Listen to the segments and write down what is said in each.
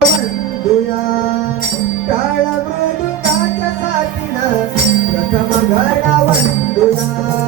वंदुया टाळ मृदुकाच्या साथीनं प्रथम घडा वंदुया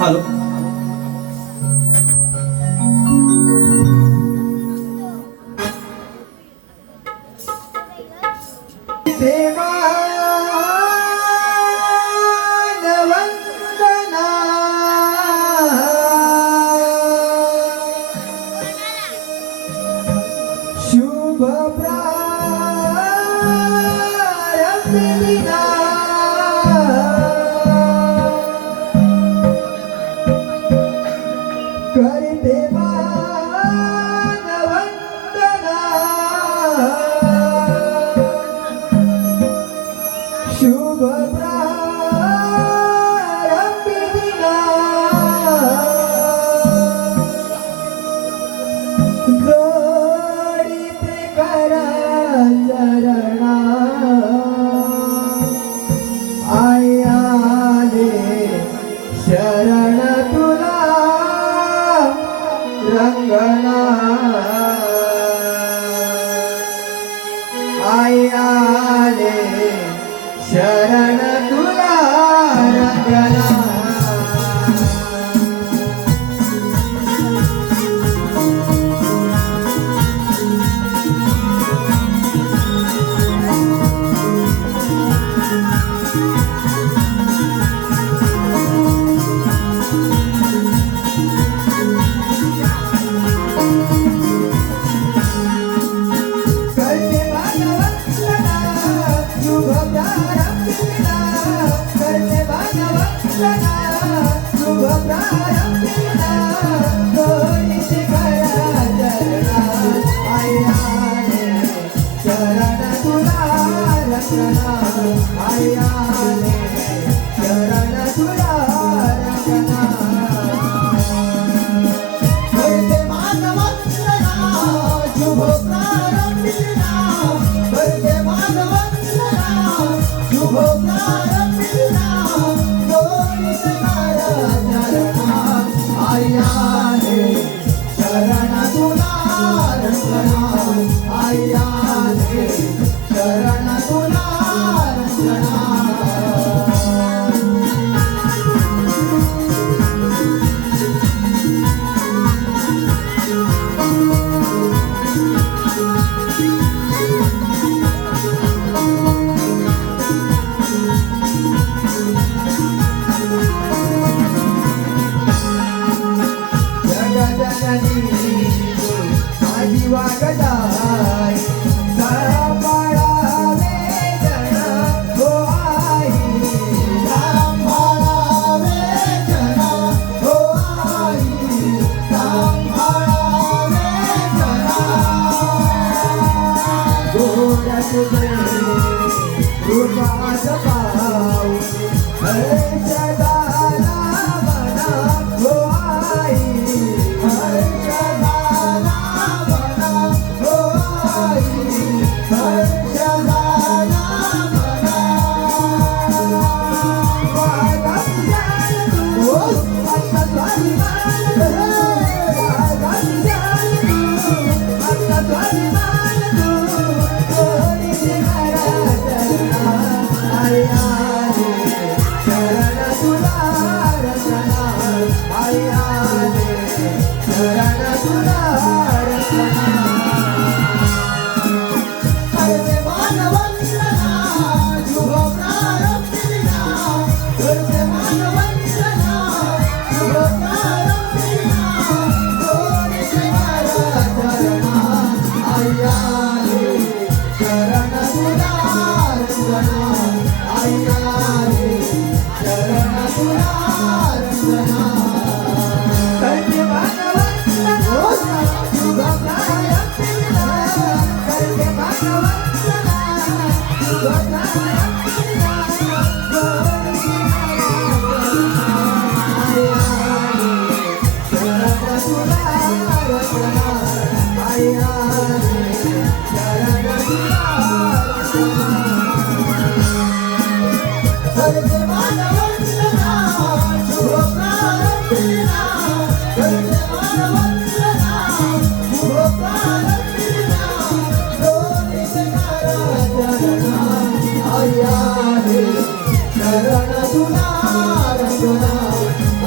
हॅलो. देवानवंदना शुभ प्रारंभिना करते मानवंदना शुभ प्रारंभिना जोडीते करा रंगना आई आले शरण तुला रंगना भरते मानवंदना शुभ प्रारंभिना भरते मानवंदना शुभ प्रारंभिना दोरी चरणा आई आले शरण तुला रंगना आई आले शरण तुला रंगना जगजननी माझी वागदाई सांभाळा वेदना हो आई सांभाळा वेदना हो आई सांभाळा वेदना गोड तुझे रूपात पाहू हर्ष झाला मना हो आई हर्ष झाला मना हो आई हर्ष झाला मना वागात जाल तू आता स्वाभिमान वागात जाल तू आता स्वाभिमान तू कोणी घरा चरणा आई आले शरण तुला रंगना आई आले शरण तुला रंगना भरते मानवंदना शुभ प्रारंभिना भरते मानवंदना शुभ प्रारंभिना दोरी चरणा आई आले शरण तुला रंगना आई आले शरण तुला रंगना भरते मानवंदना शुभ प्रारंभिना भरते मानवंदना शुभ प्रारंभिना दोरी आई आले शरण तुला रंगना आई आले शरण तुला भरते मानवंदना शुभ प्रारंभिना भरते मानवंदना शुभ प्रारंभिना दोरी चरणा आई आले शरण तुला रंगना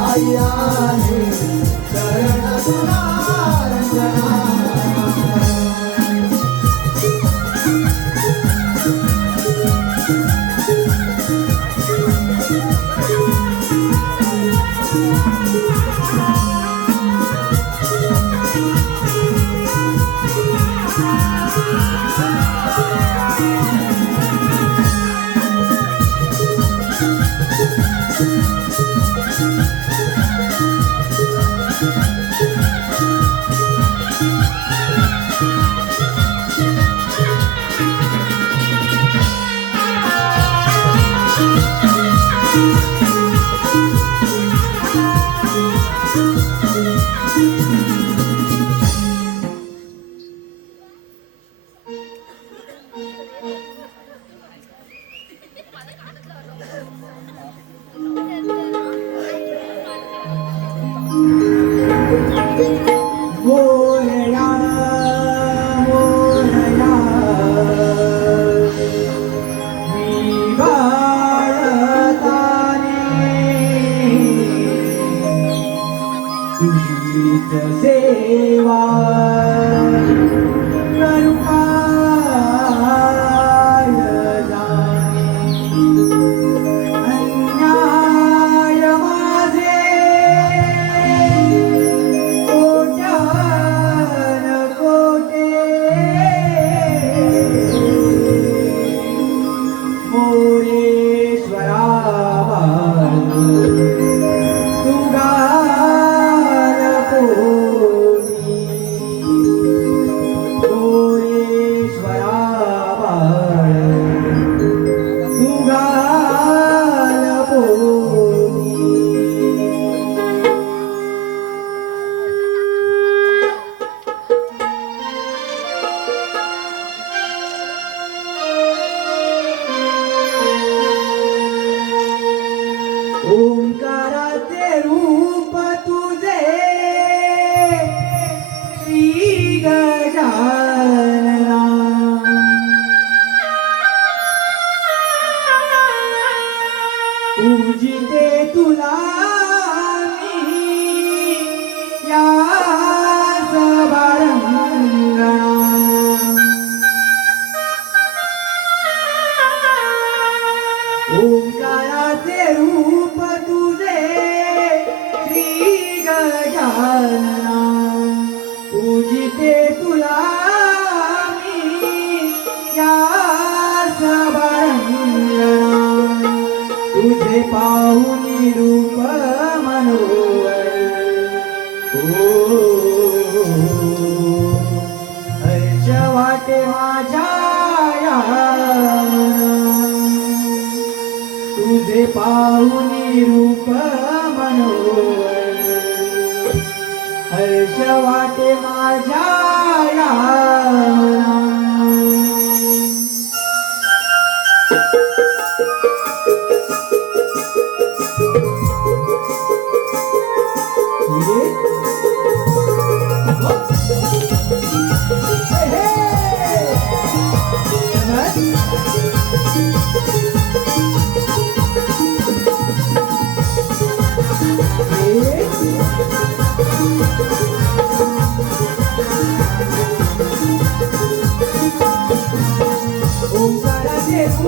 आई आले शरण तुला रंगना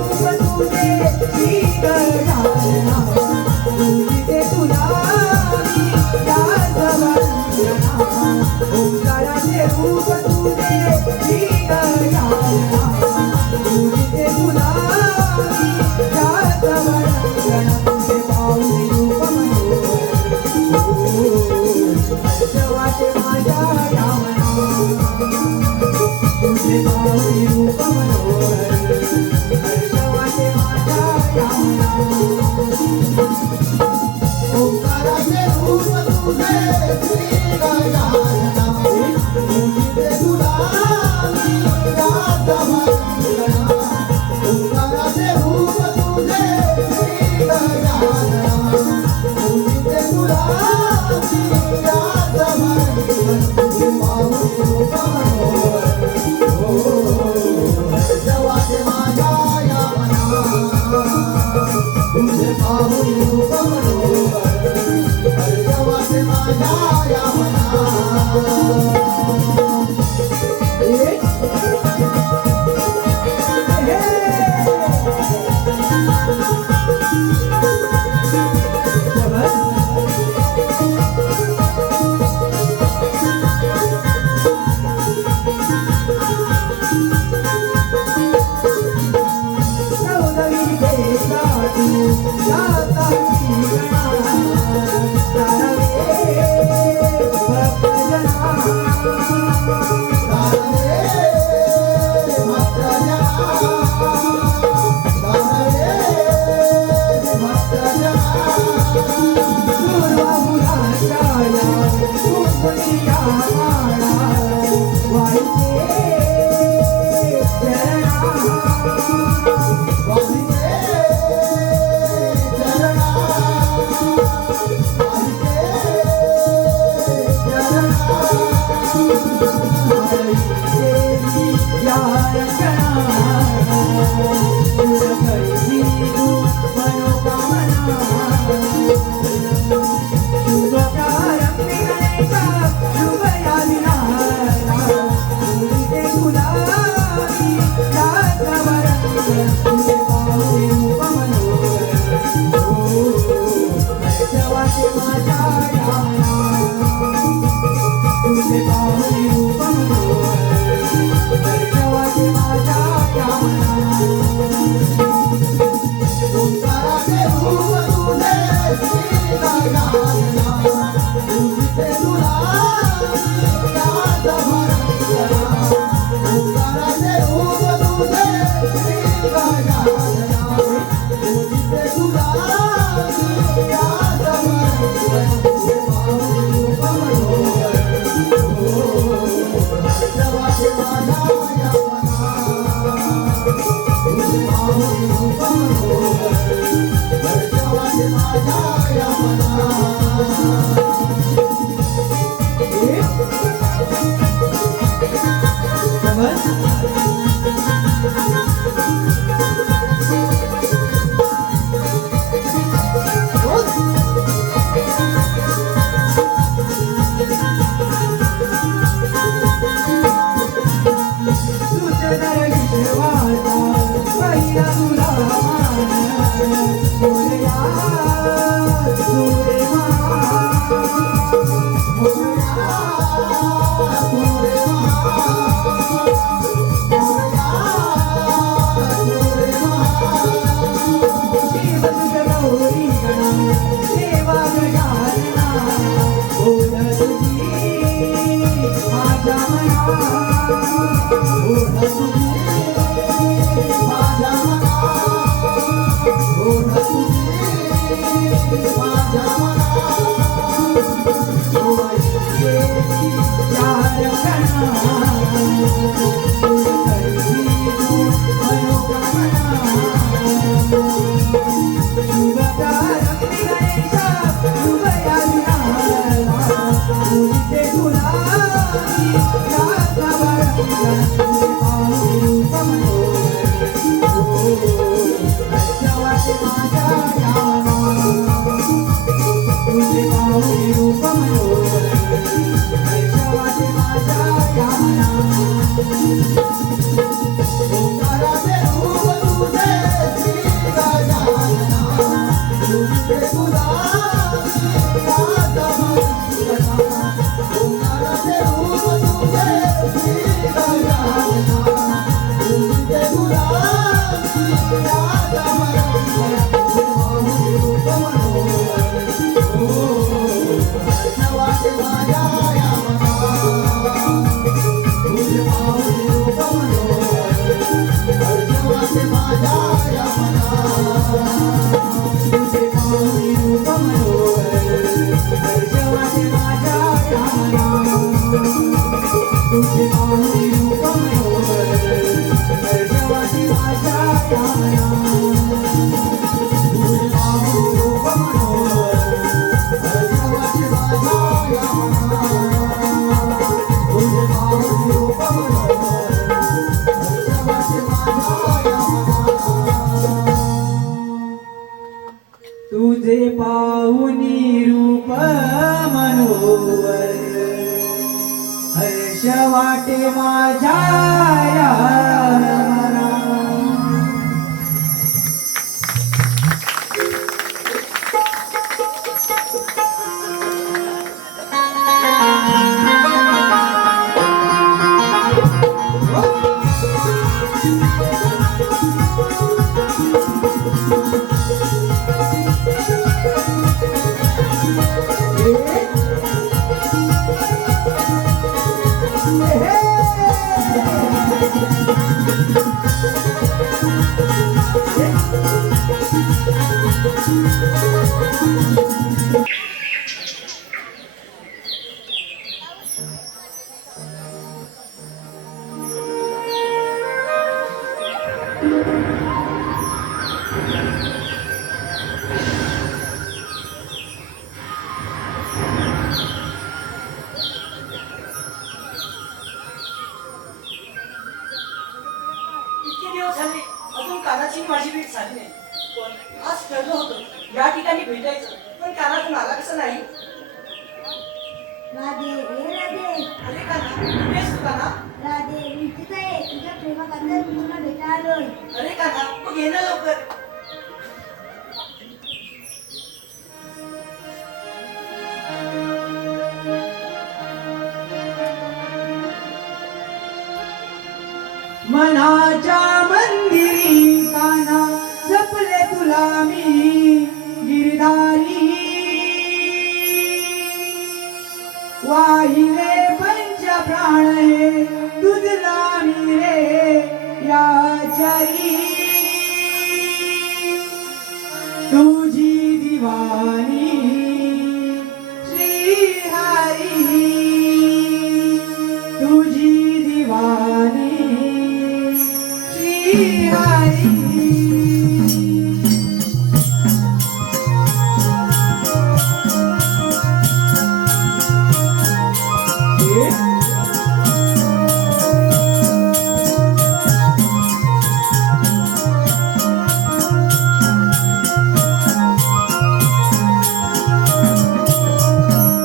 रूप तुझे श्री गजानना पूजिते तुला मी त्याच वंदना ओंकाराचे रूप तुझे श्री गजानना पूजिते तुला मी त्याच वंदना तुझे पाऊली रूप मनोहर वाटे माझ्या यावना तुझे पाऊली रूप मनोहर हर्ष वाटे माझ्या यावना ओंकाराचे रूप तुझे श्री गजानना पूजिते तुला मी त्याच वंदना ओंकाराचे रूप तुझे श्री गजानना पूजिते तुला मी त्याच वंदना तुझे पाऊली रूप मनोहर हर्ष वाटे माझ्या यावना तुझे पाऊली रूप मनोहर हर्ष वाटे माझ्या यावना ओंकाराचे रूप तुझे माझ्या या मना तुझे पाहुनी रूप मनोहर हर्ष वाटे माझ्या या मना तुझे पाहुनी रूप मनोहर हर्ष वाटे माझ्या या मना तुझे पाहुनी रूप मनोहर हर्ष वाटे माझ्या या मना तुझे पाहुनी रूप मनोहर हर्ष वाटे माझ्या या मना तुझे पाहुनी रूप मनोहर हर्ष वाटे माझ्या या मना. इतके दिवस झाले अजून कानाची माझी भेट झाली नाही. पण आज ठरलं होतं या ठिकाणी भेटायचं, पण कानातून आला कसं नाही. राधे रे राधे अरे काना, कुठे आहेस तू काना? राधे मी इथेच आहे तुझ्या प्रेमात अंतर तुला भेटायला आलोय. अरे काना, तू घे ना लवकर. मनाच्या मंदिरी काना जपले तुला मी गिरधारी वाहिले पंच प्राण हे तुझला मी रे याचरी तुझी दिवानी श्रीहरी तुझी दिवानी श्रीहरी.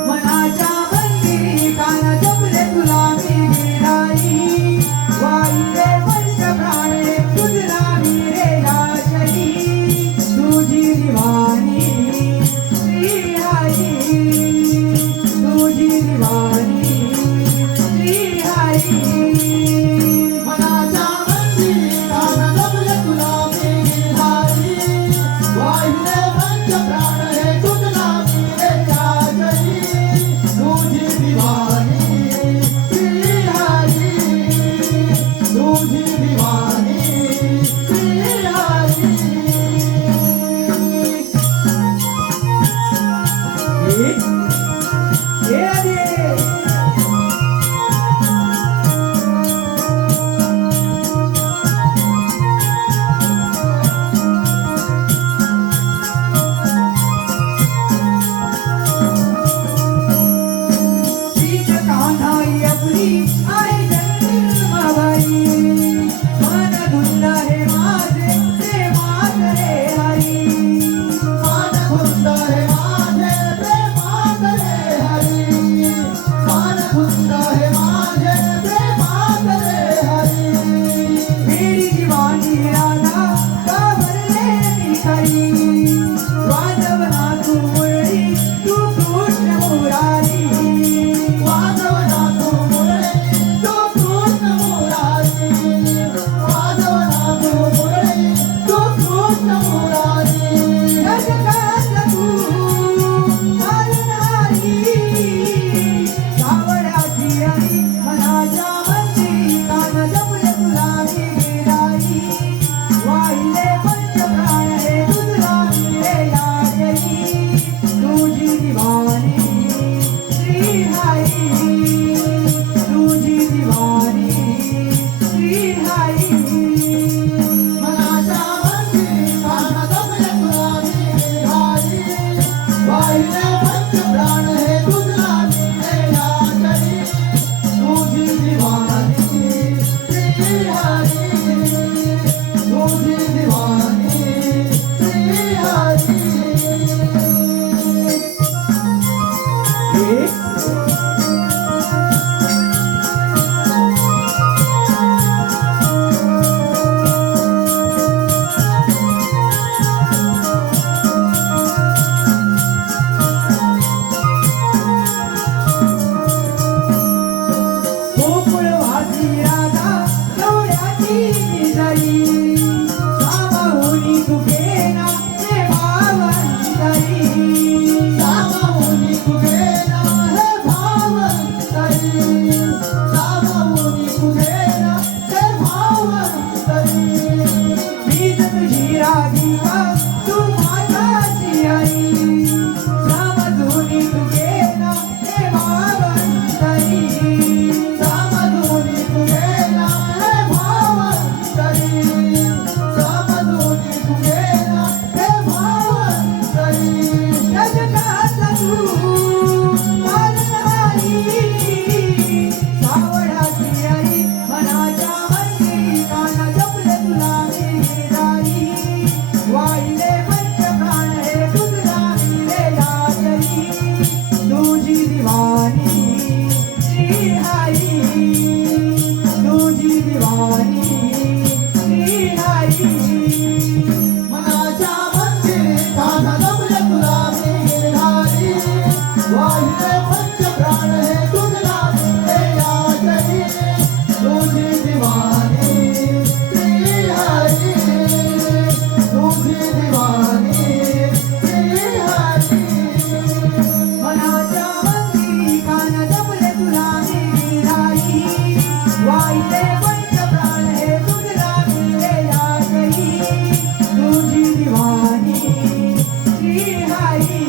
मनाच्या मंदिरी काना जपले तुला मी गिरधारी वाहिले पंच प्राणे तुझला मी रे याचरी तुझी दिवानी श्रीहरी तुझी दिवानी श्रीहरी. मनाच्या मंदिरी काना जपले तुला मी गिरधारी वाहिले पंच प्राण हे तुझला मी रे याचरी तुझी दिवानी श्रीहरी तुझी दिवानी श्रीहरी. हे राधे सीत कान्हाई आपली आहे जन्मभरी मन धुंद हे माझे तुझी दिवाणी श्रीहरी गोकुळवासी राधा गवळ्याची निजाई सामावुनी तुके ना हे भावंतरी सामावुनी तुझे नाम हे भावंतरी सामावुनी तुझे नाम हे भावंतरी मीच तुझी राधिका तू माझ्याची आई सामावुनी तुके ना हे भावंतरी सामावुनी तुझे नाम हे भावंतरी सामावुनी तुझे नाम हे भावंतरी जगताचा तू मानहारी सावळाची आई मनाच्या मंदिरी काना जपले तुला मी गिरधारी वाहिले पंचप्राण हे तुझला मिळे याचरी तुझी दिवाणी श्रीहरी तुझी दिवाणी श्रीहरी मनाच्या मंदिरी काना जपले तुला मी गिरधारी वाहिले पंचप्राण हे तुझला मिळे याचरी तुझी दिवाणी श्रीहरी तुझी दिवाणी श्रीहरी मनाच्या मंदिरी काना जपले तुला मी गिरधारी वाहिले पंचप्राण हे तुझला मिळे याचरी तुझी दिवाणी श्रीहरी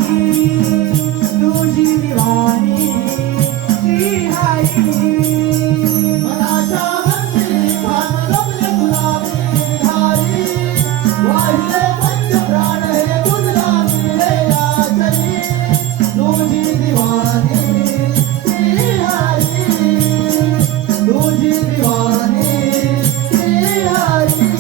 तुझी दिवाणी श्रीहरी मनाच्या मंदिरी काना जपले तुला मी गिरधारी वाहिले पंचप्राण हे तुझला मिळे याचरी तुझी दिवाणी श्रीहरी तुझी दिवाणी श्रीहरी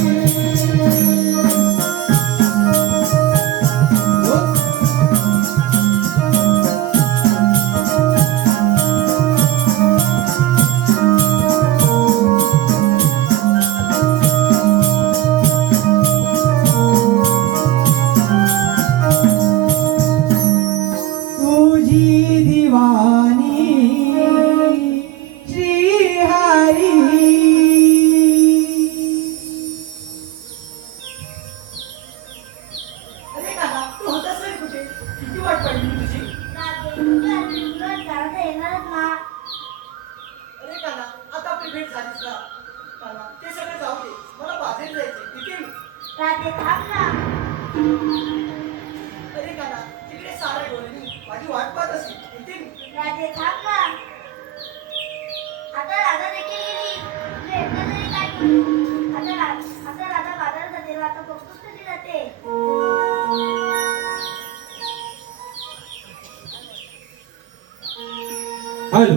तुझी दिवाणी श्रीहरी अरे काका तू होतास रे कुठे किती वाट पडली तुझी येणारच ना अरे काका आता आपली भेट झालीच ना काका ते सगळे जाऊ दे मला बाहेर जायचे तिथे मी राधे थांब ना अरे काका तिकडे सारे डोळ्यांनी माझी वाट पाहत असेल तिथे मी राधे थांब ना आता राधा देखील गेली तुला एकटा तरी काय करू आता राधा बाजारात जाते आता बघतोस कधी जाते हॅलो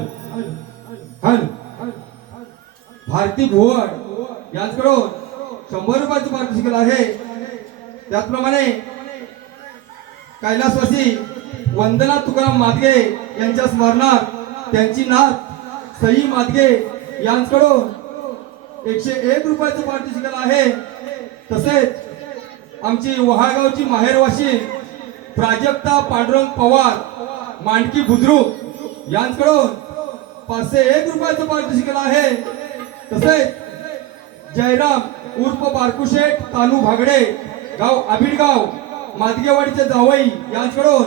हॅलो भारती भुवड यांच्याकडून 100 रुपयाचं पारितोषिक आहे. त्याचप्रमाणे कैलासवासी वंदना तुकाराम मादगे यांच्या स्मरणार्थ त्यांची नात सई मादगे यांच्याकडून 101 रुपयाचं पारितोषिक आहे. तसेच आमची वहाळगावची माहेरवाशी प्राजक्ता पांडुरंग पवार मांडकी बुद्रुक यांच्याकडून 501 रुपयाचं पारितोषिक आहे. तसेच जयराम उर्फ बारकुशेठ तालू भागडे गाव आबिडगाव मादगेवाडीचे जावई यांच्याकडून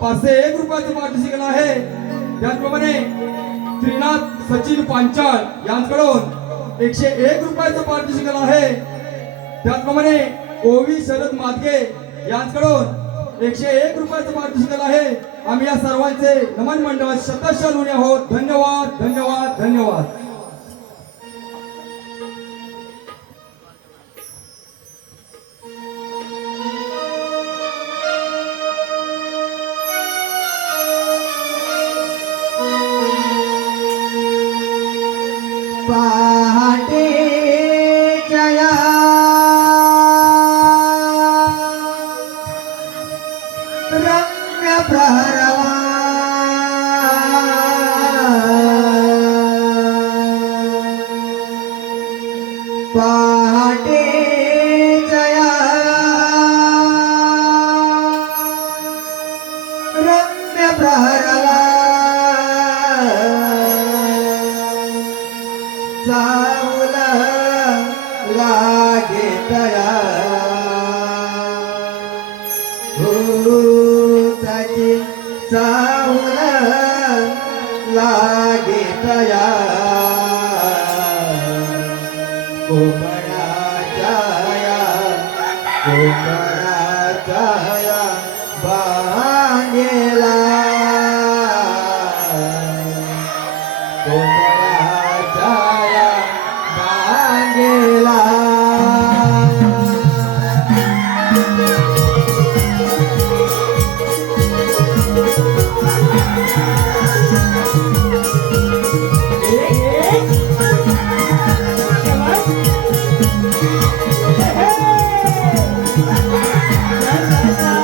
501 रुपयाचं पारितोषिक आहे. त्याचप्रमाणे श्रीनाथ सचिन पांचाळ यांच्याकडून 101 रुपयाचं पारितोषिक आहे. त्याचप्रमाणे ओवी शरद मादगे यांच्याकडून 101 रुपयाचं पारितोषिक आहे. आम्ही या सर्वांचे नमन मंडळात शतशः ऋणी आहोत. धन्यवाद धन्यवाद धन्यवाद. पहाटे पहाटे जया रम्य प्रहरला चावल लागे तया भूताची चावल लागे तया कोकणाच्या बांगेला कोकणाच्या बांगेला Hey!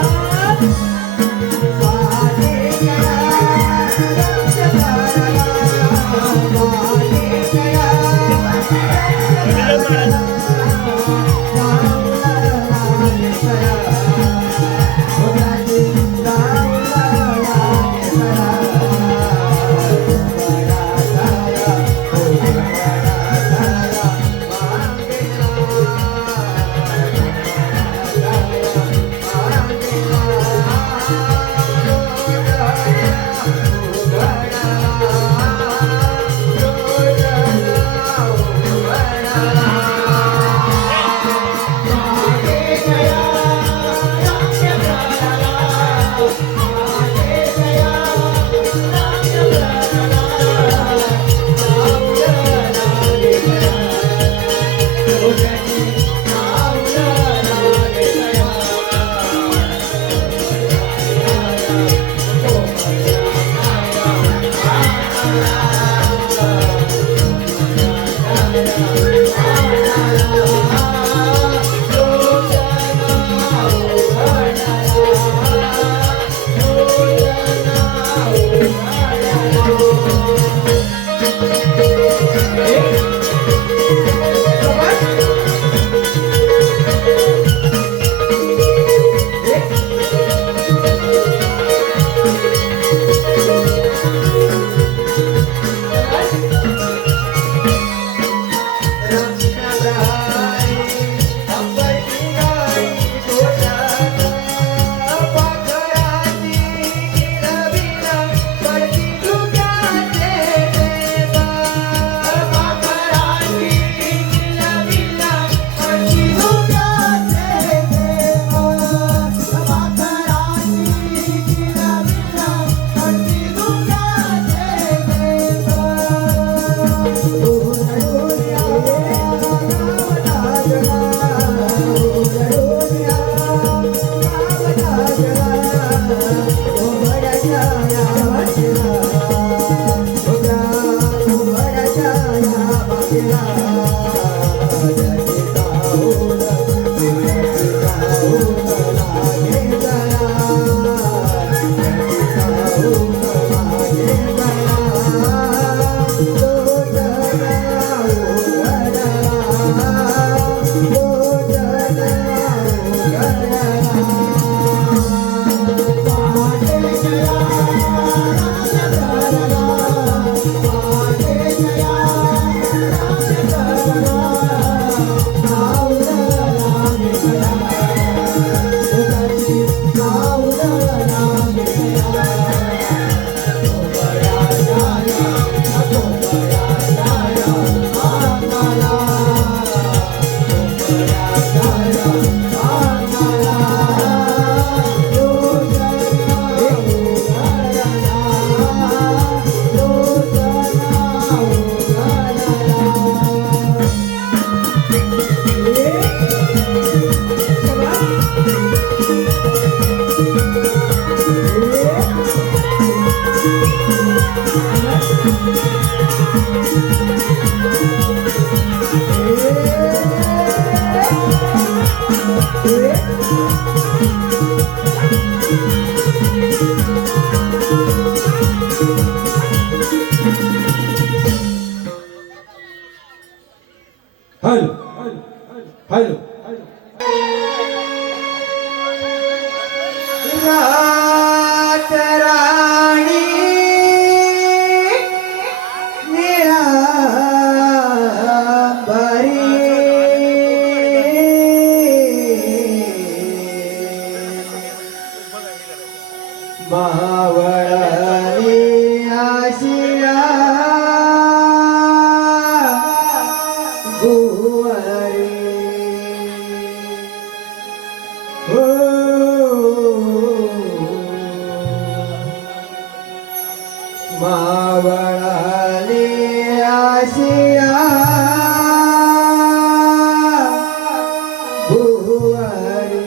हॅलो रात राणी निळांबरी मावळली आशिया गुवारी हो मावळली आशिया गुवारी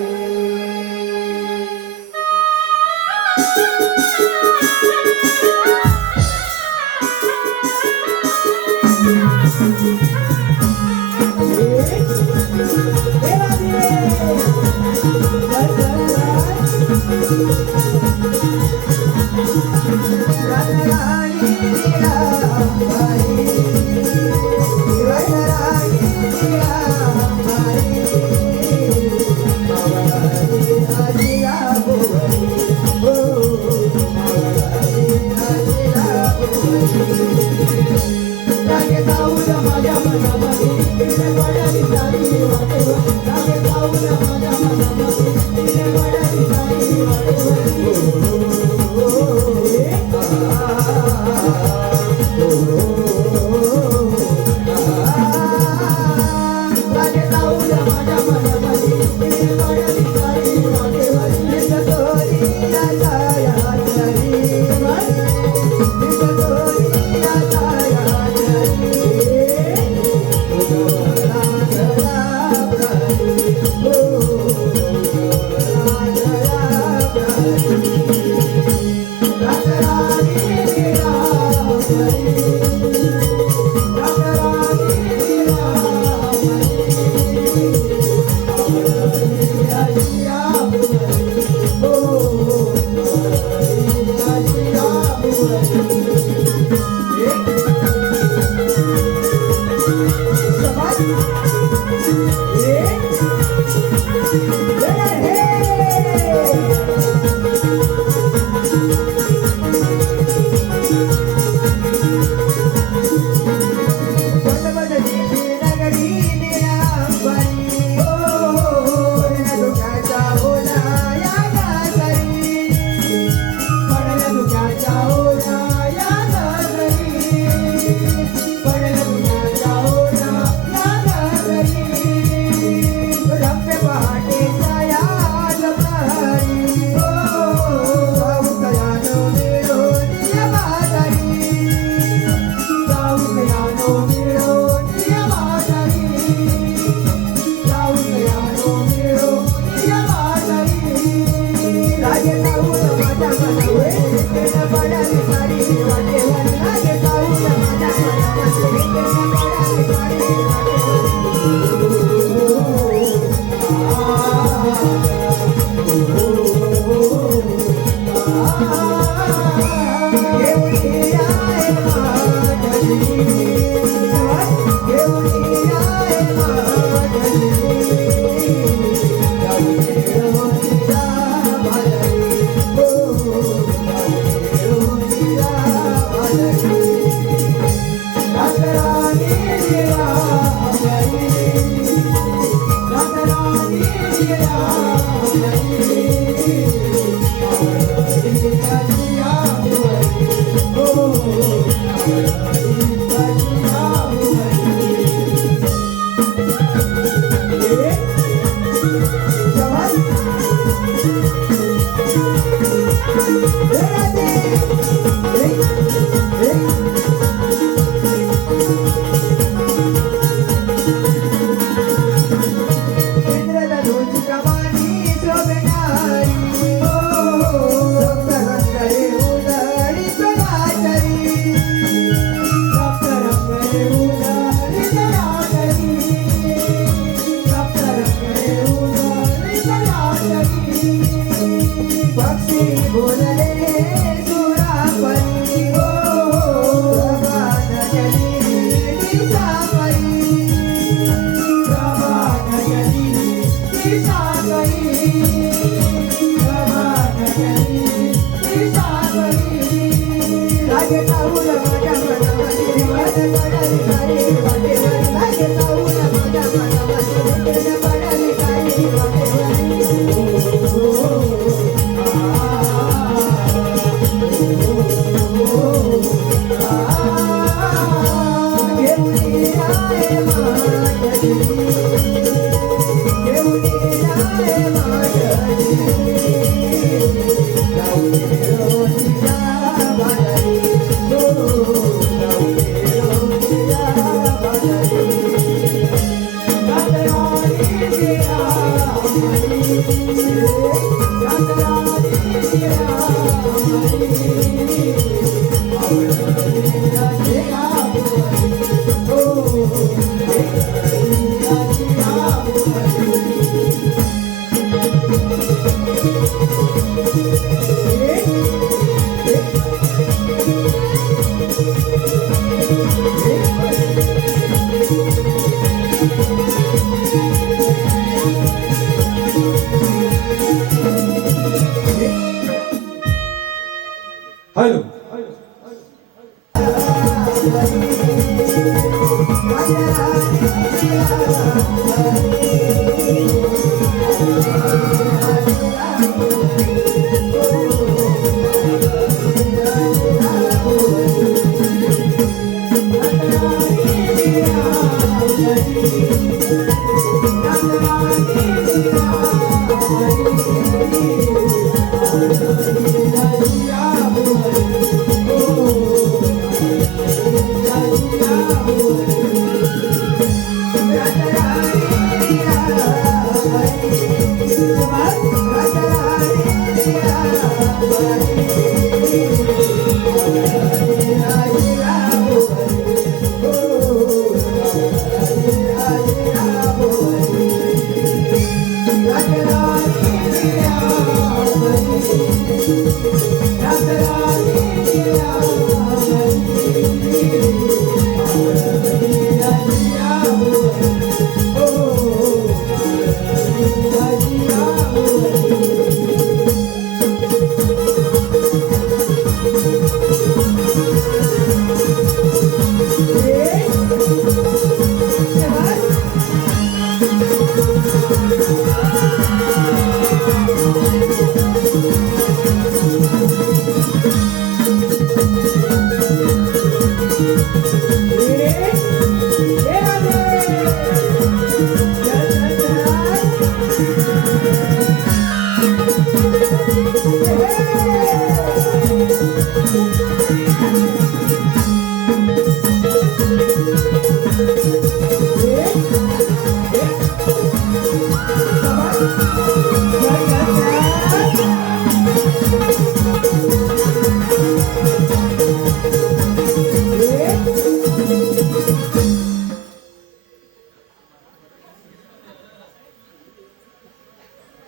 हॅलो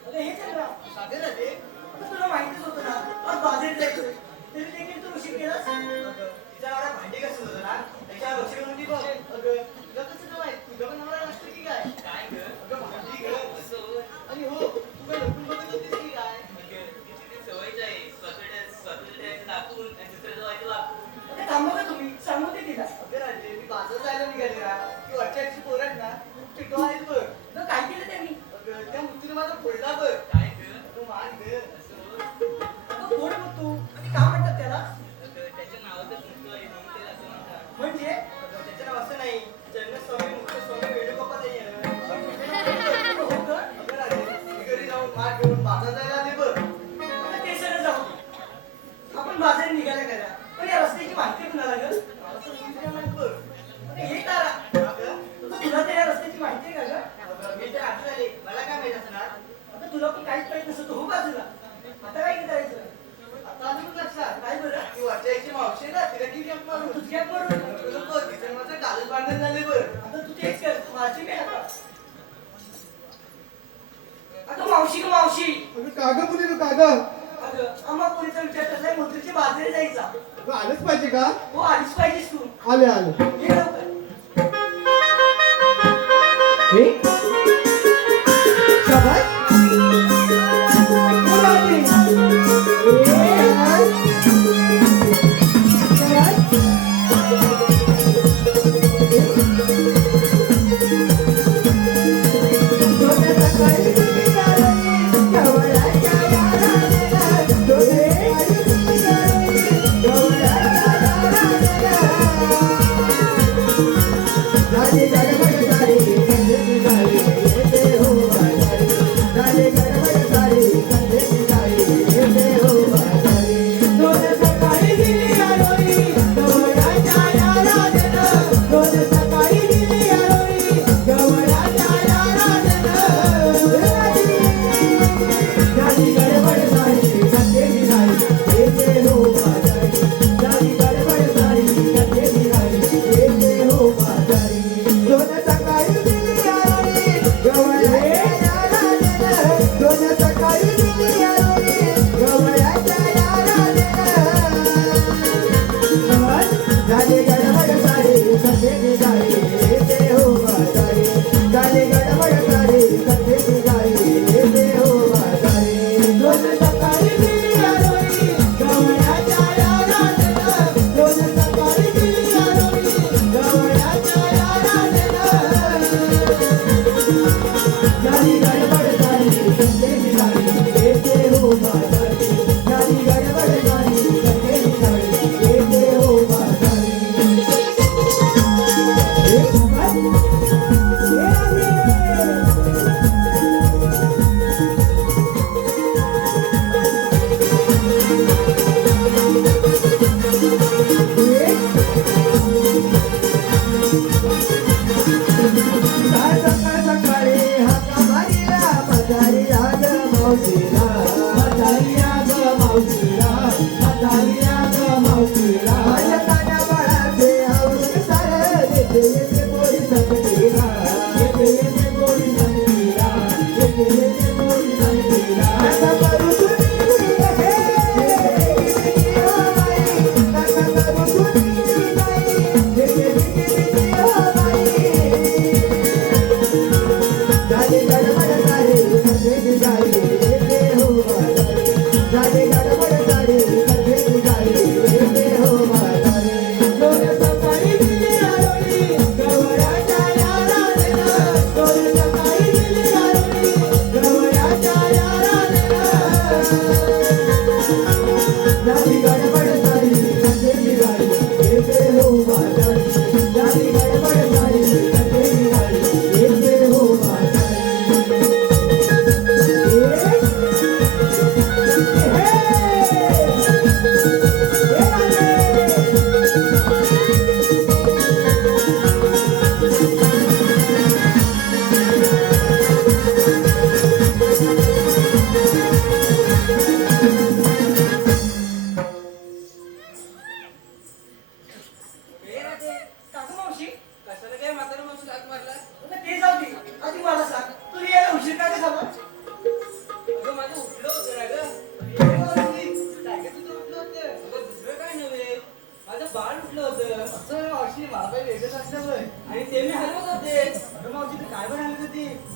अरे हे चंद्रा, सागर आले. आता तुला माहितीच होतं ना, आज बाजारात जायचंय. तरी देखील तू उशीर केलास. तिच्या एवढ्या भांडी कसं होतं ना त्याच्यावर लक्ष देऊन ती बघ अगं तुला कसं काय माहित तुझं पण नवरा नसतं की काय काय ग अगं भांडी ग असं आणि हो तू काय लपून बघत होतीस की काय सवयच आहे स्वतःच्या दाखवून दुसऱ्याचं व्हायचं दाखवून अरे थांबा का तुम्ही? सांगू दे तिला. अगं राजे मी बाजार जायला निघाले ना ती वरच्याची पोरं आहेत ना खूप टिकवा आहेत बघ अगं, काय केलं त्यांनी? अगं त्या मुलीने माझा फोडला बघ काय ग अगं मान ग अगं, कोण मग तू? आणि का म्हणतात त्याला? त्याच्या नावातच मुक्त आहे म्हणून ते असं म्हणतात म्हणजे अगं त्याचं नाव असं नाही जन्मस्वामी मुक्त स्वामी वेणुगोपाल आहे हो का? अगं राजे मी घरी जाऊन मार घेऊन बाजार जायला आले बघ आता ते सगळं जाऊ दे. आपण बाजारात निघायला करा. पण या रस्त्याची माहिती कुणाला गं? मला तर मुली काय माहित बघ अरे हे तारा, अगं तुला तर या रस्त्याची माहिती आहे का गं? अगं, मी तर आठवण आले मला काय माहित असणार आता तुला पण काहीच माहित नसतं, तू हो बाजूला. आता काय करायचं? आता आलं मग लक्षात काय बरं? ती वरच्याची मावशी आहे ना तिला किती जप मारून तुझ्या बरोबर. तुला बघ तिचं माझं कालच भांडण झाले बरं आता तू तेच कर, माझी मी आता. अगं मावशी ग मावशी, अगं कागं मुली नु कागं अगं आम्हा पोरीचा विचार करलाय मोत्रीची बाजारी जायचा. अगं आलंच पाहिजे का हो आलीच पाहिजेस तू. आले आले ये लवकर. हे शाबास मुलांनी.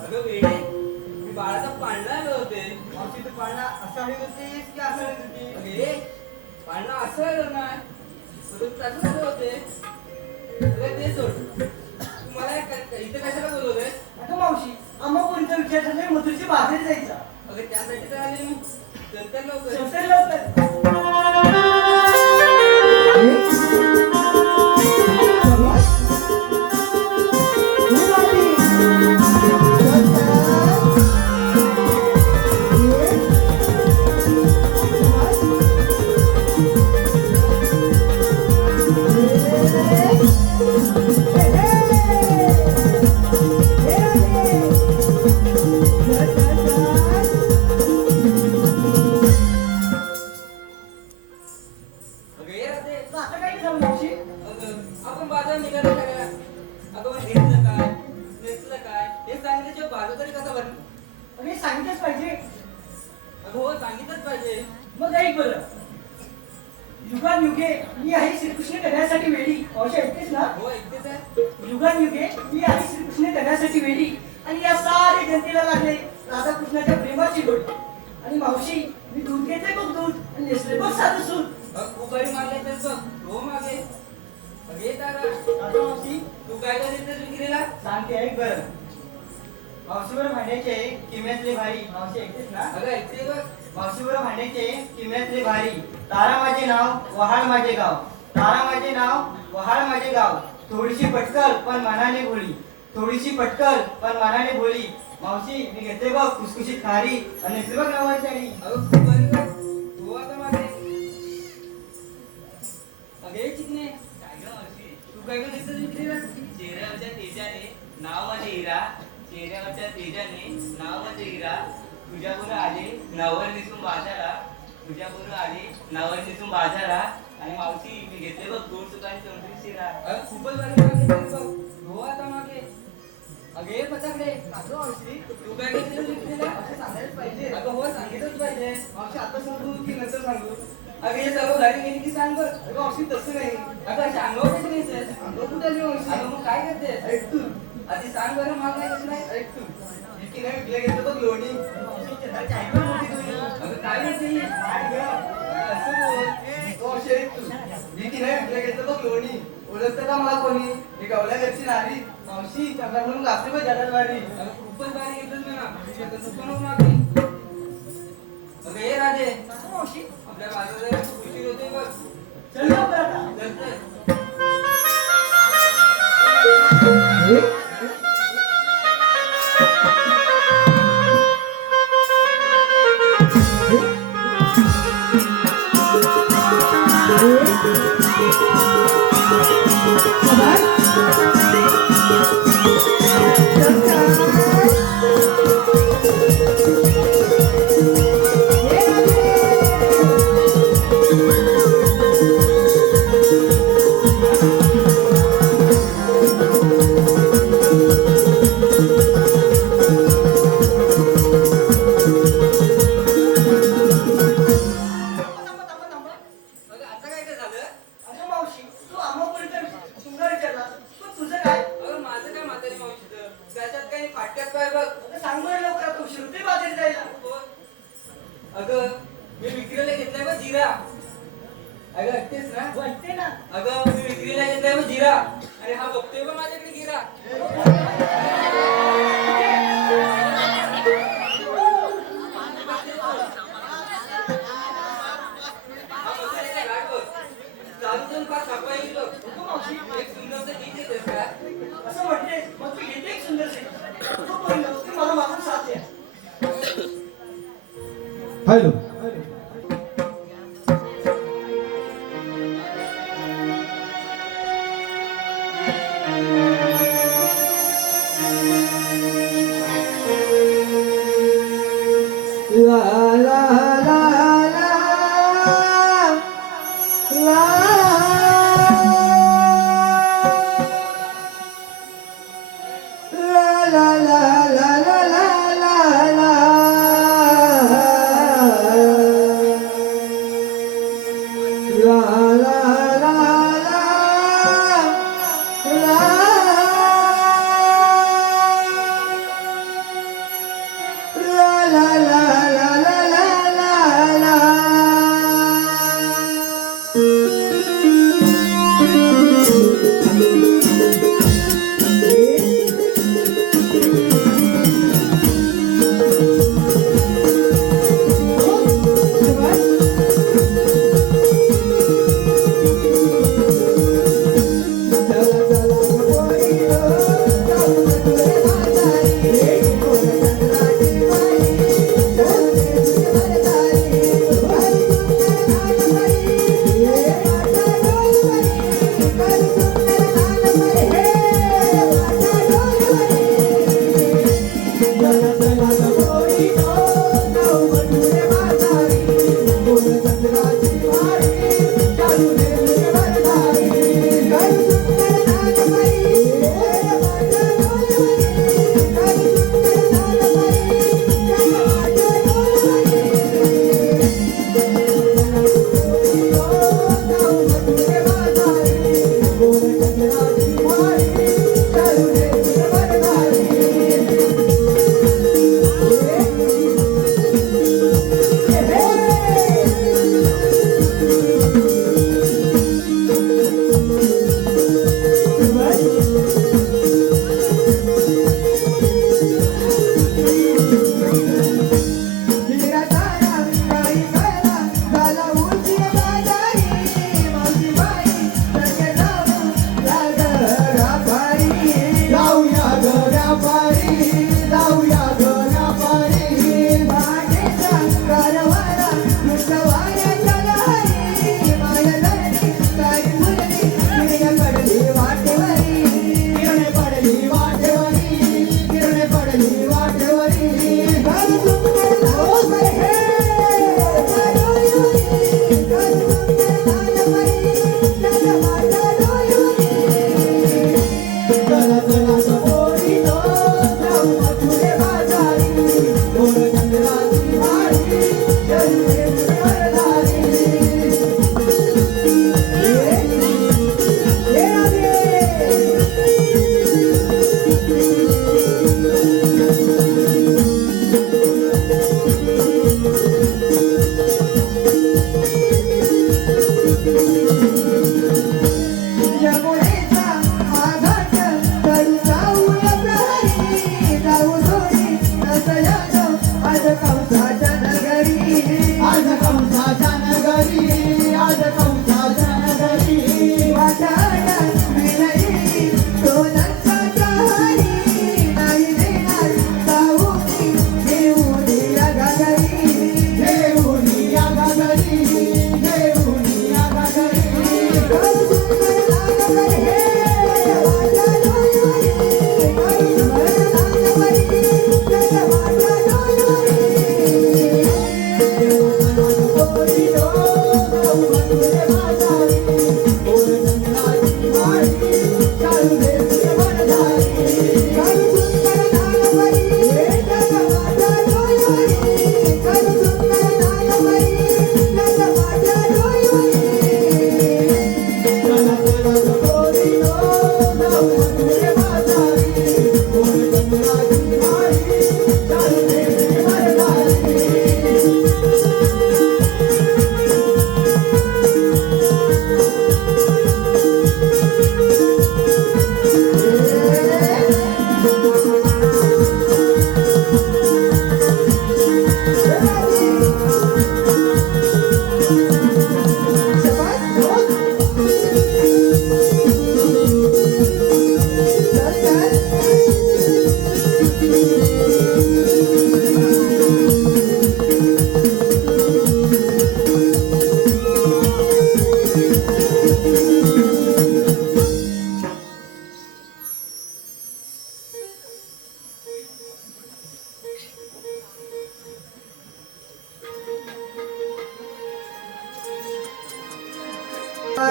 अगं वेडे मी बाळाचा पाळणा आलो होते मावशी तू पाळणा असा हळीत होतीस की असं हळीत होती अगे पाळणा असं आलो ना मग तू तसं आलो होते अगं ते सोड तू मला इथे कशाला बोलवलंय अगं मावशी आम्हा कोणता विचार झालाय मथुरची बाजारी जायचा अगं त्यासाठी तर आले मी चल लवकर चल लवकर अगं ये राहते आता काय झालं मावशी अगं आपण बाजार निघाला काय अगं मग घेतलं काय नेसलं काय हे सांगितल्याशिवाय बाजार तरी कसा भरला अरे सांगितलंच पाहिजे अगं हो सांगितलंच पाहिजे मग ऐक बरं युगानुयुगे मी आई श्रीकृष्ण करण्यासाठी वेडी मावशी ऐकतेस ना हो ऐकतेच आहे युगानुयुगे मी आई श्रीकृष्ण करण्यासाठी वेडी आणि या सारे जनतेला लागले राधाकृष्णाच्या प्रेमाची गोडी आणि मावशी मी दूध घेते बघ दूध आणि नेसले बघ साधं सूत अगं खूप बरी मागे तर बघ हो मागे अगे तारा आता मावशी तू काय काय देतेस विक्रीला सांगते ऐक बरं मावशीवर भांड्याचे किम्यातले भारी मावशी ऐकतेस ना अगं ऐकते बघ मावशीवर भांड्याचे किम्यातले भारी तारा माझे नाव वहाळ माझे गाव तारा माझे नाव वहाळ माझे गाव थोडीशी पटकल पण मनाने भोळी थोडीशी पटकल पण मनाने भोळी मावशी मी घेते बघ खुसखुशीत खारी आणि नेसले बघ नावाची साडी अगं खूप बरी बघ हो आता मागे अगे चिकने काय गं मावशी तू काय काय देतेस विक्रीला चेहऱ्यावरच्या तेजाने नाव माझे हिरा चेहऱ्यावरच्या तेजाने नाव माझे हिरा तुझ्याबरोबर आले नवर निसून बाजारा तुझ्याबरोबर आले नवर निसून बाजारा आणि मावशी मी घेतले बघ दोन सुकांनी चोंडरी शिरा खूपच बरी मागे बघ हो आता मागे अगे पचाकडे असं मावशी तू काय घेतलं विक्रीला मावशी सांगायलाच पाहिजे अगं हो सांगितलंच पाहिजे मावशी आता सांगू की नंतर सांगू अगं हे सर्व घरी गेली की सांग बरं अगं मावशी तसं नाही अगं अशी अंगावर कशी नेसेल अंगावर कुठे आली मावशी अगं मग काय करते ऐक तू आधी सांग बरं मला काय कसं नाही ऐक तू इतकी नाही विकल्या घेतलं बघ लोणी मावशी चंद्राची आई पण मोठी तुझी अगं काय करते ही? काय गं? असं बोल मावशी ऐक तू इतकी नाही विकल्या घेतलं बघ लोणी ओळखतं का मला कोणी मी गवल्या घरची नारी मावशी चंद्रा म्हणून घातली बघ जरा वारी अगं खूपच भारी घेतलंस म्हणा आता तू पण मागे अगं ये राधे असं मावशी आपल्या बाजारात उशीर होते बघ चल लवकर आता चल चल अगं आता काय काय झालं अगं मावशी तू आम्हापर्यंत सुंदर विचारला पण तुझं काय अगं माझं काय म्हातारी मावशीचं त्याच्यात काही फाटक्यात काय बघ अगं सांग बरं लवकर तू शिरते बाजारी जायला हो. अगं मी विक्रीला घेतलाय बघ जिरा अगं ऐकतेस ना वाटते ना अगं मी विक्रीला घेतलाय बघ जिरा आणि हा बघतोय बघ माझ्याकडे जिरा हा मसाल्याचा घाट बघ चालू चालू फार थकवा येईल बघ अगं मावशी एक सुंदरचं गीत येतेस का असं म्हणते मग तू घेते एक सुंदर से तू पहिलं की मला माझं साथ द्या हॅलो ला ला ला ला ला ला ला ला ला ला ला ला ला ला ला ला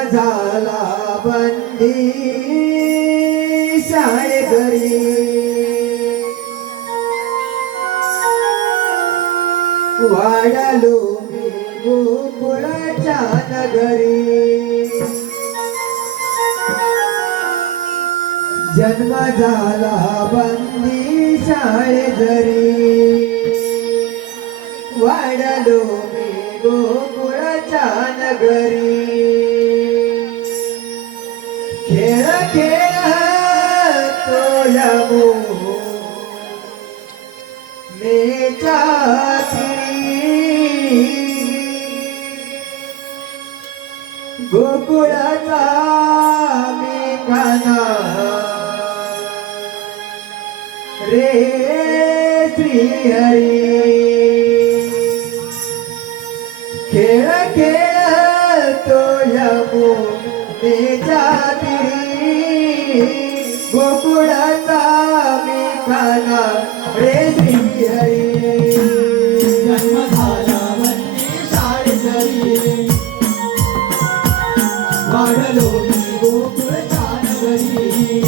झाला बंदी शाळे घरी वाढलो मी गोकुळाच्या नगरी जन्म झाला बंदी शाळे घरी वाढलो मी गोकुळाच्या नगरी खेळ खेळ तोया मेच्या गोकुळाचा मेघाना रे श्रीहरी खेळ खेळ तो यमुनेच्या तीरी गोकुळाचा मेघाना रे श्रीहरी जन्म झाला वंदी शाळेत घरी वाढलो मी गोकुळाच्या नगरी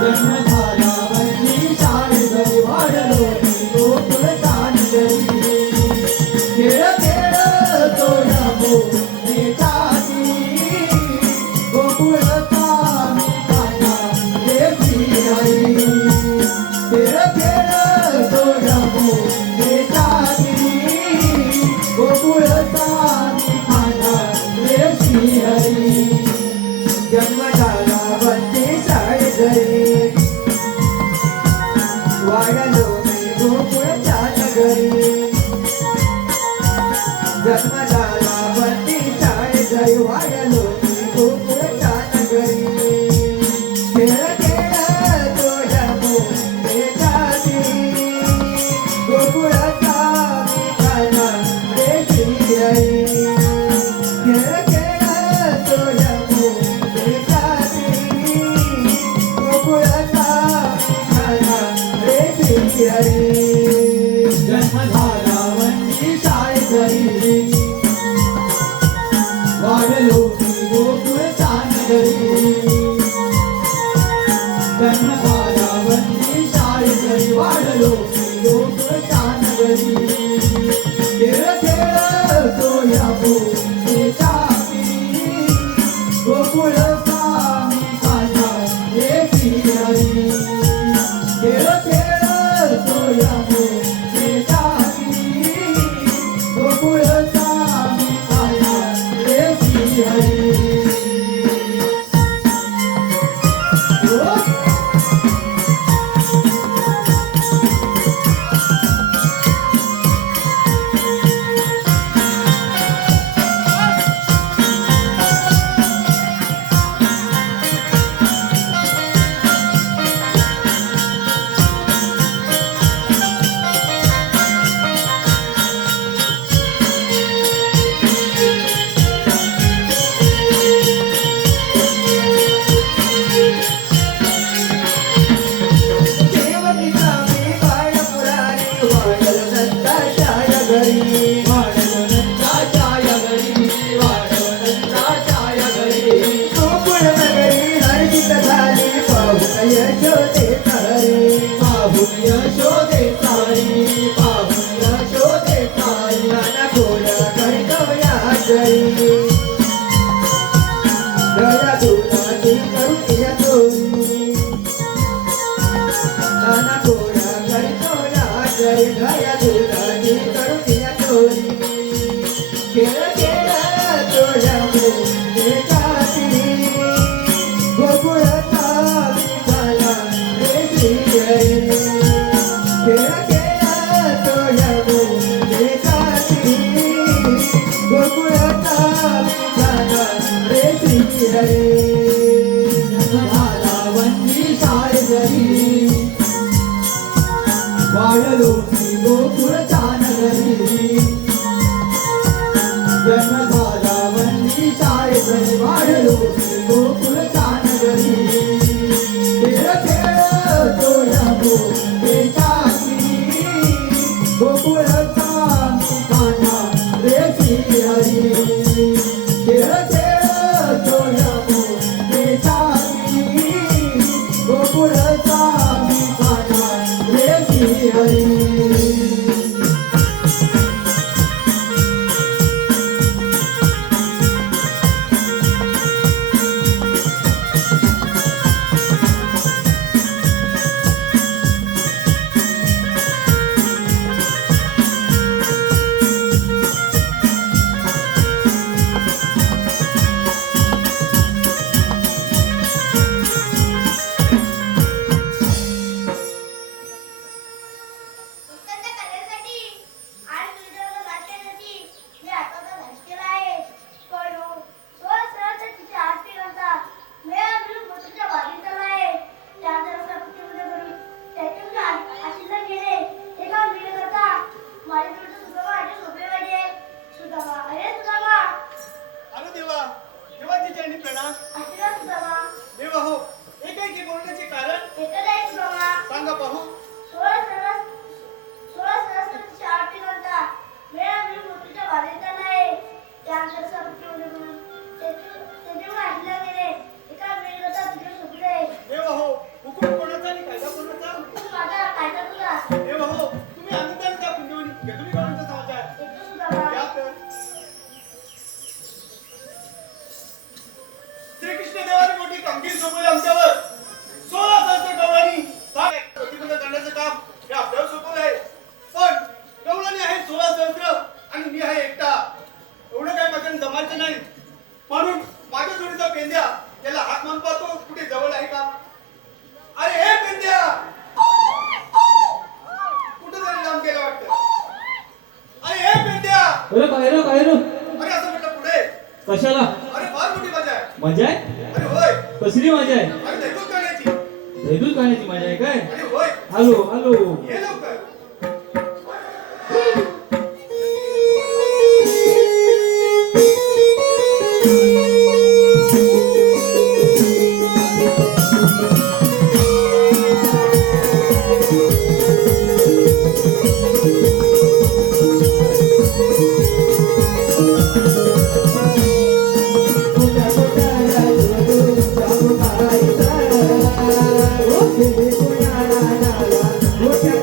जन्म झाला वंदी शाळेत घरी वाढलो मी गोकुळाच्या नगरी खेळ खेळ तो यमुनेच्या तीरी गोकुळाचा मेघाना रे श्रीहरी खेळ खेळ तो यमुनेच्या तीरी गोकुळाचा मेघाना रे श्रीहरी जन्म झाला वंदी शाळेत घरी वाढलो मी गोकुळाच्या नगरी जन्म झाला वंदी शाळेत घरी वाढलो मी गोकुळाच्या नगरी खेळ खेळ तो यमुनेच्या तीरी गोकुळाचा मेघाना रे श्रीहरी खेळ खेळ तो यमुनेच्या तीरी गोकुळाचा मेघाना रे श्रीहरी जन्म झाला वंदी शाळेत घरी वाढलो मी गोकुळाच्या नगरी जन्म झाला वंदी शाळेत घरी वाढलो मी गोकुळाच्या नगरी खेळ खेळ तो यमुनेच्या तीरी गोकुळाचा मेघाना रे श्रीहरी खेळ खेळ तो यमुनेच्या तीरी गोकुळाचा मेघाना रे श्रीहरी देवकीचा मी बाळ पुरारी वाढलो नंदाच्या घरी वाढलो नंदाच्या घरी वाढलो नंदाच्या घरी गोकुळ नगरी हर्षित झाली पाहून यशोदेचा हरी पाहून यशोदेचा हरी पाहून यशोदेचा हरी नाना गोडा करतोया घरी गळा दुधाची करून या चोरी नाना गोडा करतो या घरी गळा दुधाची करून या चोरी खेळ खेळ तो यमुनेच्या तीरी गोकुळाचा मेघाना रे श्रीहरी खेळ खेळ तो यमुनेच्या तीरी गोकुळाचा मेघाना रे श्रीहरी झाला वंदी शाळेत घरी वाढलो मी गोकुळाच्या नगरी जन्म झाला वंदी शाळेत घरी वाढलो मी गोकुळाच्या नगरी खेळ खेळ तो यमुनेच्या तीरी गोकुळाचा मेघाना रे श्रीहरी खेळ हरी पुस्तकाच्या कलेसाठी आणि तुझ्यावर नाट्यासाठी मी हाताचा धास केला आहे. पण हो, 16 सणाचा तिच्या आरती करतात. मेळा मिळून मथुरेच्या वारीत चालला आहे. त्यानंतर रस्त्यापट्टीमध्ये करून त्याच्याकडे आशीर्वाद गेले. हे काम मी न करता माझ्याकडे सुद्धा माझे सोपे पाहिजे. सुदामा, अरे सुदामा, अरे देवा देवाची चरणी प्रणाम. आशीर्वाद सुदामा. देवा हो एकाएकी बोलण्याचे कारण एकच आहे सुदामा. सांगा पाहू. 16 सणाचा तिच्या आरती करतात. मेळा मिळून मथुरेच्या वारीत चालला आहे. त्यानंतर रस्त्यापट्टीमध्ये करून त्याच्याकडे आशीर्वाद गेले. हे काम मी न करता तुझे सोपे आहे. देवा हो हुकूम कोणाचा आणि कायदा कोणाचा. तू माझा कायदा तुझा. देवा हो तुम्ही आनंदाने त्या कुंडवणी गजुलीकरांचा समाचार येतो सुदामा. या तर. श्रीकृष्ण देवाने मोठी कामगिरी सोपवली आमच्यावर. 16 सहस्त्र गवळणी प्रतिबंध करण्याचं काम हे आपल्यावर सोपवलं आहे. पण गवळणी आहे 16 सहस्त्र आणि मी आहे एकटा. एवढं काय माझ्याने जमायचं नाही. म्हणून माझ्या जोडीचा पेंद्या त्याला हात मान पाहतो कुठे जवळ आहे का. अरे हे पेंद्या कुठं तरी लांब गेलं वाटतं. अरे हे पेंद्या अरे बाहेर बाहेर अरे असं म्हटलं पुढे. कशाला अरे फार मोठी मजा आहे. मजा आहे अरे होय. कसली मजा आहे अरे देखून करण्याची. भेदून खाण्याची मजा आहे काय अरे होय. हॅलो हॅलो ये लवकर. मोठ्या मोठ्याला जोडून जाऊ मायचा ओ केले कोणाला नाला मोठ्या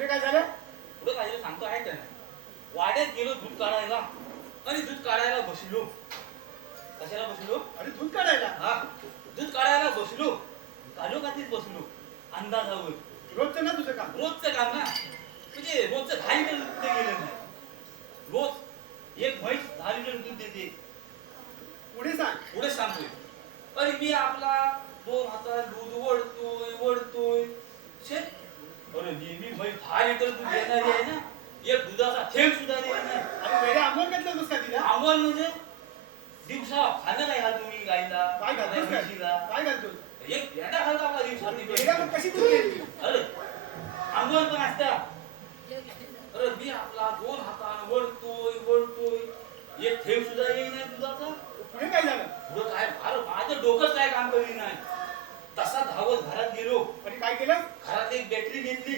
पुढे काय झालं? पुढं काय झालं सांगतो आहे का नाही? वाड्यात गेलो दूध काढायला आणि दूध काढायला बसलो. कशाला बसलो? आणि दूध काढायला हा, दूध काढायला बसलो. कालोखातीच बसलो अंदाजावर. रोजचं ना तुझं काम? रोजचं काम ना, म्हणजे रोजचं 10 लिटर दूध गेलं नाही. रोज एक म्हैस 10 लिटर दूध देते. पुढे सांग. पुढे सांगतोय. अरे मी आपला 2 हातात दूध ओढतोय शेत. अरे नेहमी म्हैस 10 लिटर दूध देणारी आहे ना, एक दुधाचा थेंब सुद्धा देत नाही. आणि वेळा आंबवण घातलं होतंस का तिला? आव्हान म्हणजे दिवसा खाणं काय घाल तुम्ही गाईला काय घालतोस काय? म्हशीला? काय घालतोस? एक भेंडा घालतो आपला वेळा मग दिवसात. कशी दूध देते? अरे आंबवण पण असता. अरे मी आपला 2 हातानं वळतोय एक थेंब सुद्धा येई नाही दुधाचा. पुढे काय झालं? पुढं काय फार माझं डोकंच काय काम करीत नाही. तसा धावत घरात गेलो. आणि काय केलं? घरात एक बॅटरी घेतली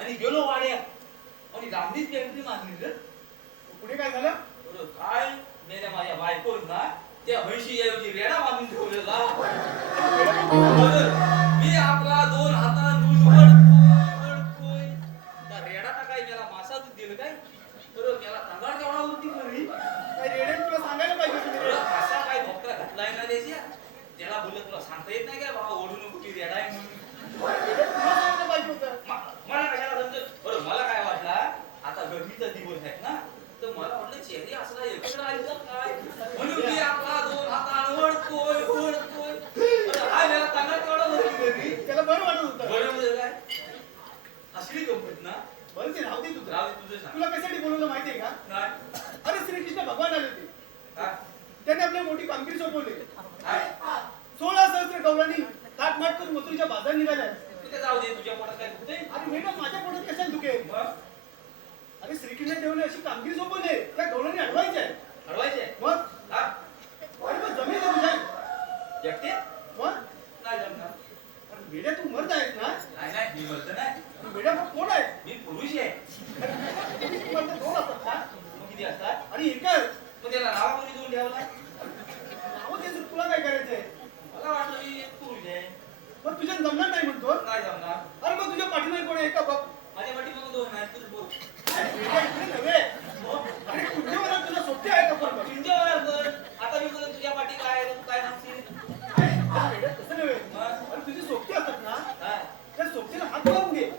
आणि गेलो वाड्यात आणि लांबीच बॅटरी मारली रे. पुढे काय झालं? बरं, काय मेल्या माझ्या बायको ना त्या म्हैशी ऐवजी रेडा बांधून ठेवलेला. बरं, मी आपला 2 हातानं दूध ओढतोय. त्या रेडाला काय मला मासा दूध दिलं काय? बरं, त्याला तांदळा केवढा होती घरी. काय रेड्याने तुला सांगायला पाहिजे होतं बरं, ते. असा काय भोकरा घातलाय ना त्याच्या. त्याला बोलत तुला सांगता येत नाही काय बाबा ओढू नको की रेडा आहे म्हणून. रेड्याने तुला सांगायला पाहिजे होतं. मला कशाला समजत. बरं, मला काय वाटला आता गरमीचा दिवस आहे ना, तर मला वाटलं चेहरे असला एकत्र आलीचा काय म्हणून मी आपला 2 हातानं ओढतोय. बरं, हा वेळा तांदळा केवढा होती घरी. त्याला बरं वाटत होतं. बरं म्हणजे काय असली गंमत ना. बरं ते राहू दे तुझं. राव तुझं सांग. तुला कशासाठी बोलवलं माहितीये का? काय अरे श्रीकृष्ण भगवान आले होते. काय त्याने आपली मोठी कामगिरी सोपवली. काय 16 सहस्त्र गवळणी ताटमाट करून मथुरेच्या बाजार निघाल्या. तिथे जाऊ दे, तुझ्या पोटात काय दुखतंय? अरे मॅडम माझ्या पोटात कशाला दुखेल? मग अरे श्रीकृष्ण देवने अशी कामगिरी सोपवली त्या गवळणी अडवायच्या आहे. हरवायचे मग हा अरे मग जमीन आहे तुझ्या. एकटे मग नाही जमणार. अरे वेड्या तू मर्द आहेस ना? नाही मी बोलतो नाही. वेड्या मग कोण आहे? मी पुरुष आहे. तू म्हणतो 2 असतात का? मग किती असतात? आणि एकच मग त्याला नावा कोणी देऊन ठेवला? नाव त्याचं तुला काय करायचंय? मला वाटलं मी एक पुरुष आहे. मग तुझ्या जमणार नाही म्हणतो. नाही जमणार. अरे मग तुझ्या पाठीमागे कोण आहे का बघ. माझ्या पाठीमागे 2 आहेत. तूच बोल. वेड्या इकडे नव्हे. अरे कुठेवर तुला सोबती आहे का पण? तुमच्यावर बोल. आता मी बोलत तुझ्या पाठी काय आहे, तू काय सांगशील? वेड्या तसं नव्हे. अरे तुझी सोबती असतात ना, हा. त्या सोबतीला हात लावून घे.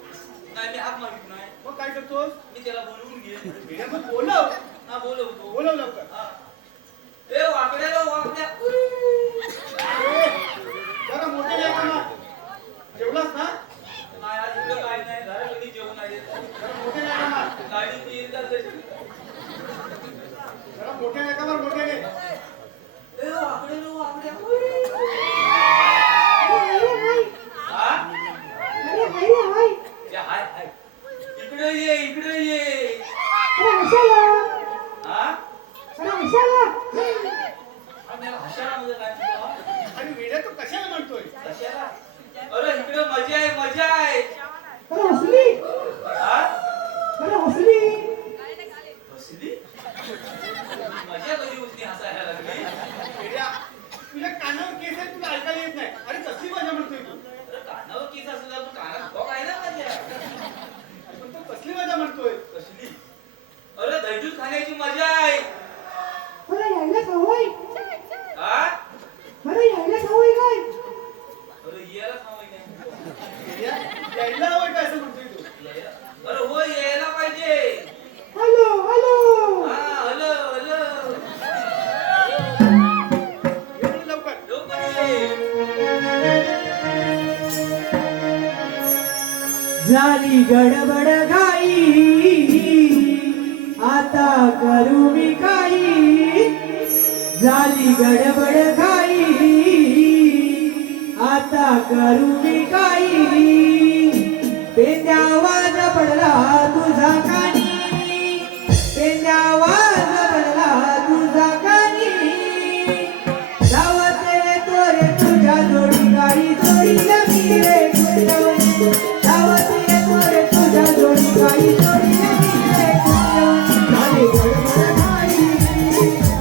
नाही मी हात मागित नाही. मग काय करतोस? मी त्याला बोलवून घे. वेड्या मग बोलव. हा बोलवतो. बोलव लवकर. हा. ए वाकड्याला वाकड्या. ए, जरा मोठे नाही का मग? जेवलास ना? नाही आज इकडं काय नाही. घरात कधी जेवण आहे. जरा मोठे नाही का मग? गाडीची येतात तशी. जरा मोठे नाही का मग? मोठे नाही. ए वाकड्याला वाकड्या. हा? ते हाय. इकडे ये. हा? आपल्याला हशाला म्हणजे काय तुला? आणि वेड्या तू कशाला म्हणतोय? कशाला? अरे इकडे मजा आहे. हा? हसली? मजा कधी उचली हसायला लागली? वेड्या तुझ्या कानावर केस आहे तुला ऐकायला येत नाही. अरे कसली मजा म्हणतोय तू? अरे कानावर केस असला तू कानात भोग आहे ना माझ्या. पण तू कसली मजा म्हणतोय? कसली? अरे दहीदूध खाण्याची मजा आहे. हा? अरे यायला खावाय काय? वेड्या, यायला हवंय काय असं म्हणतोय तू? यायला? अरे हो यायला पाहिजे. हा हॅलो. ये म्हणून लवकर. लवकर ये. झाली गडबड घाई आता करू मी काही. झाली गडबड घाई आता करू मी काही. पेंड्या आवाज पडला तुझा कानी. पेंड्या आवाज पडला तुझा कानी. धावते तोरे तुझ्या जोडी गाडी जोडीला मी रे गुंतवणी. धावते तोरे तुझ्या जोडी गाडी जोडीला मी रे गुंतवणी. झाली गडबड घाई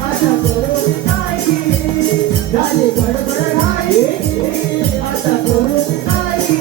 आता करू मी काही. झाली गडबड घाई आता करू मी काही.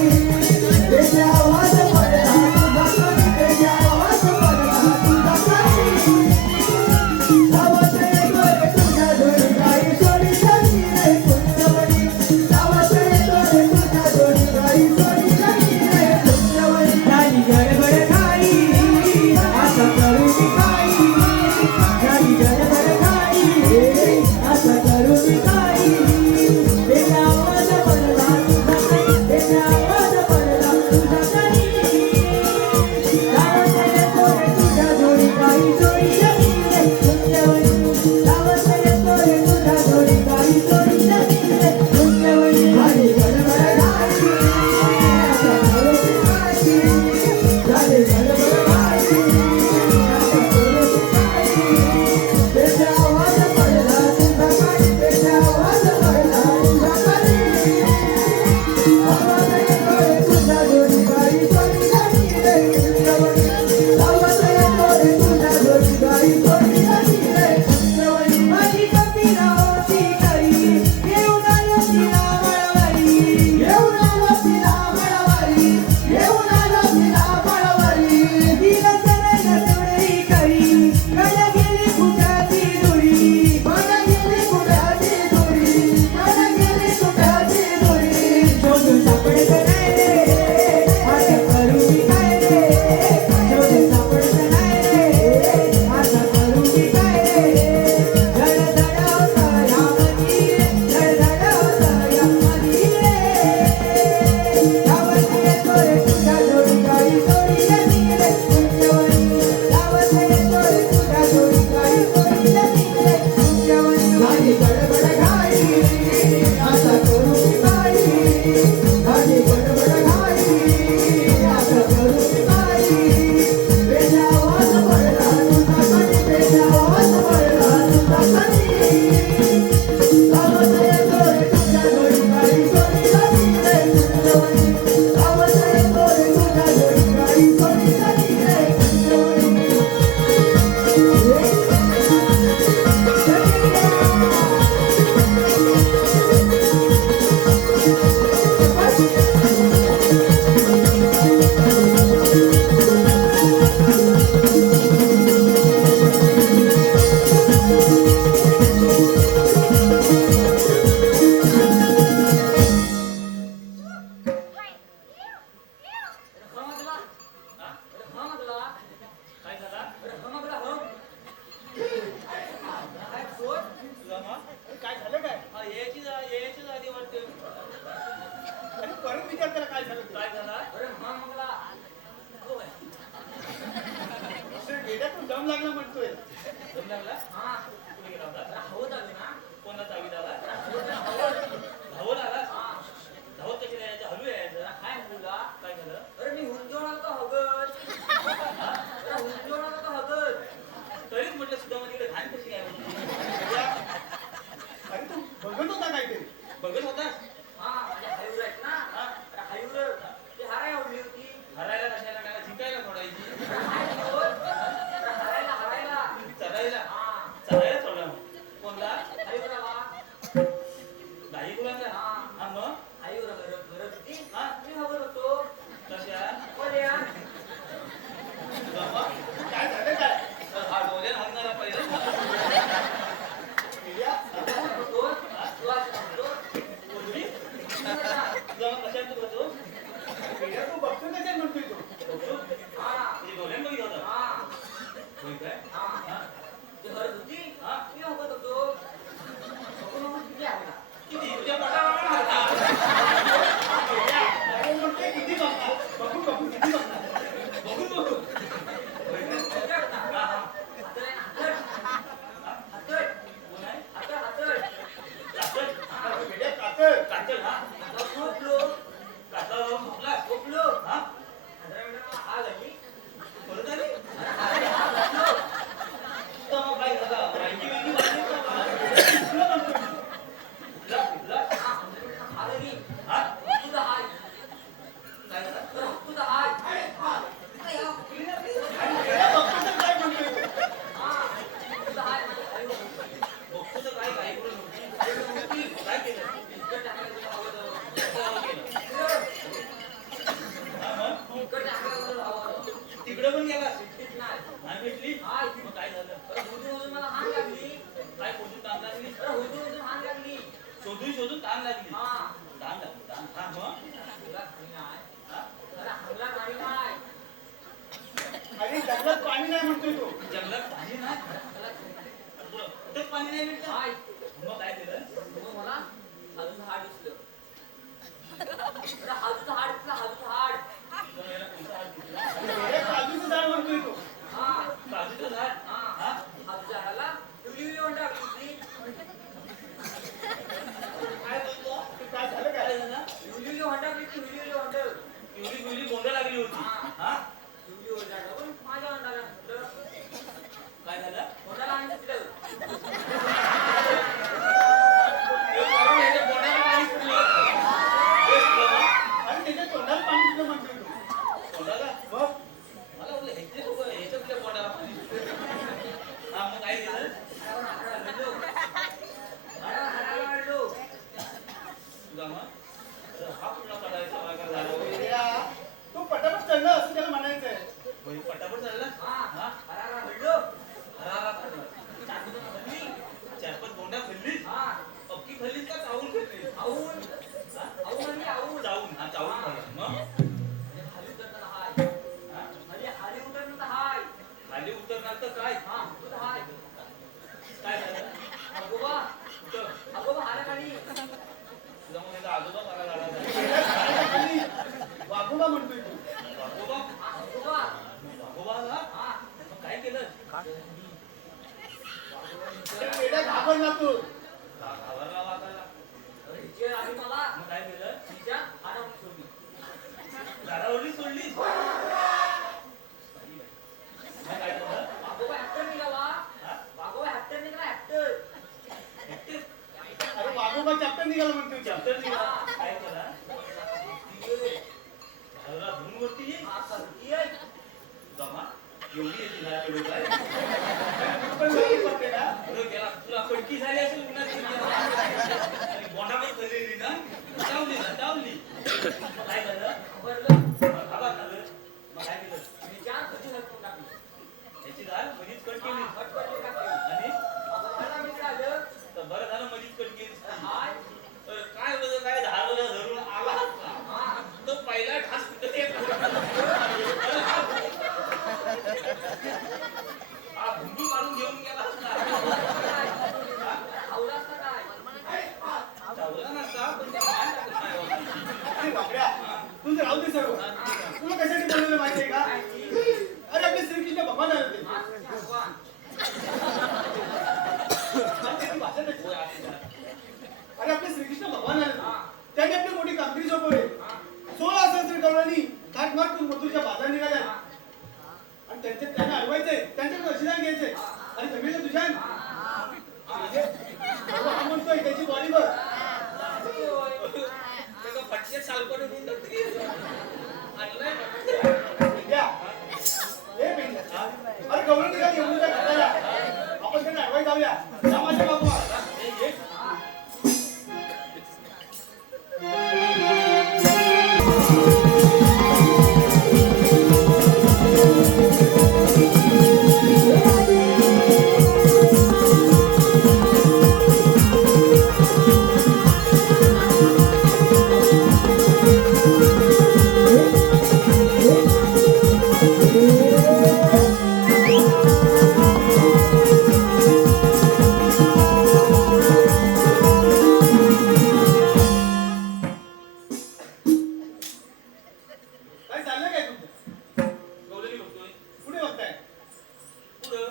दम लागला म्हणतोय दम लागला हा कुठे गेला होता होत आले ना कोणता चावी आला हवं धावत आला हा धावत कशी यायचं हलू यायचं काय मुला काय झालं अरे मी हुंजवणार का हगत अरे हुंजवणार का हगत तरीच म्हटलं सुद्धा मध्ये घाण कशी काय म्हणते अरे तू बघत होता काय ते बघत होता हा माझ्या हाईवर आहेत ना अरे हाईवर ती हाराय आवडली होती हरायला कशाला काय जिंकायला सोडायची हरायला हरायला चढायला हा चढायला सोडा कोणला हाईवर आला दाही गुलांना हा मग हाईवर गरज होती हा मी हवं होतो कशा पण या काय झालं काय हा डोल्यात हाणणारा पहिला मेल्या? होतो तुला सांगतो कोणती तुझा मग कशात तू करतो मेल्या तू बघतो कशात म्हणतोय तो बघतो हा तुझी डोल्यात बघितलं होतं हा होय काय हा ती गरज होती हा मी हवं होतो बघून किती आहे ना किती तुझ्या पोटावर हाता मेल्या, अरे म्हणतोय किती बघणार बघून बघून किती बघणार बघून बघून होय काय हा हा कोण आहे काजल अरे मेल्या कातळ काजल हा काजल जाऊन झोपला हा परत आली तर मग काय झालं रांगी बिंगी बांधली का काय? तुला म्हणतोय मी. तुला हा काय झालं आणि मेल्या बघतो तर काय म्हणतोय तो? बघतो तर काय काय करून होती काय केलं काय केलं हा मग तिकडे पण गेला नाही भेटली मग काय झालं काय शोधून ताण लागली शोधून शोधून ताण लागली ताण लागली ताण हा मग हा? अरे जंगलात पाणी नाही म्हणतोय तो जंगलात पाणी नाही कुठं पाणी नाही भेटलं मग काय केलं तुझं मेला कोणता हात दिसला मेल्या काजूचं झाड म्हणतोय तो काजूचं झाड हा काय बोलतो ते काय झालं काय काय झालं पिवळी पिवळी बोंड लागली होती हा काय झालं ह्याच्या बोंडाला पाणी सुटलं तेच तुला आणि त्याच्या तोंडाला पाणी सुद्धा म्हणतोय तो बोंडाला मग मला बोललं ह्याच्या तुझ्या बोंडाला पाणी सुटलं हा मग काय केलं तुझा मग हा पुन्हा चढायचा प्रकार झाला होय. मेल्या, तू पटापट चढलं असं त्याला म्हणायचंय होय, पटापट चालला हा हरारा चालला चार पाच बोंडा खाल्ली अक्की खाल्ली का चावून खाल्ली चावून हा चावून खाल्ला मग हा? खाली उतरणार तर काय काय झालं कुठं? तुझा मग याचा आजोबा मला झाला आणि वाघोबा म्हणतोय तू वाघोबा आला? मग काय केलं त्या मेल्या घाबरला तू घाबरला वागायला मग काय केलं झाडावरली सोडली मग काय झालं एकटे अरे वाघोबा चॅप्टर निघाला म्हणतोय तो. चॅप्टर निघाला काय केला झाडाला धरून वरती ये जमा एवढी येते झाडाकडे काय पण जाऊ पडते ना बरं गेला तुला फडकी झाली असेल बोंडावर चढलेली ना चावली ना चावली मग काय झालं खाबा झालं मग काय केलं याची झाड मधीच कट केली आणि तर बरं झालं मधीच कट केली काय होतं काय झाडाला धरून आला का तो पहिला ठास कुठे हा भुंडू काढून घेऊन गेला चावला नसता पण त्या मार टाकत नाही होता. अरे बापड्या तुझं राहू दे सर्व मथुरच्या बाजार निघाल्या आणि त्यांना अडवायचंय, त्यांच्याकडे रशिदान घ्यायचंय आणि जमिनीला तुझ्या हा म्हणतोय त्याची बॉडी बघ. पटके चालू करून द्या. हे पेंड्या. अरे गौरव निघाली येऊन त्या घाटाला. आपण त्यांना अडवाय जाऊया. जा माझ्या बाबा. काय चाललंय काय तुमचं? गौरवी बघतोय कुठे बघताय? पुढं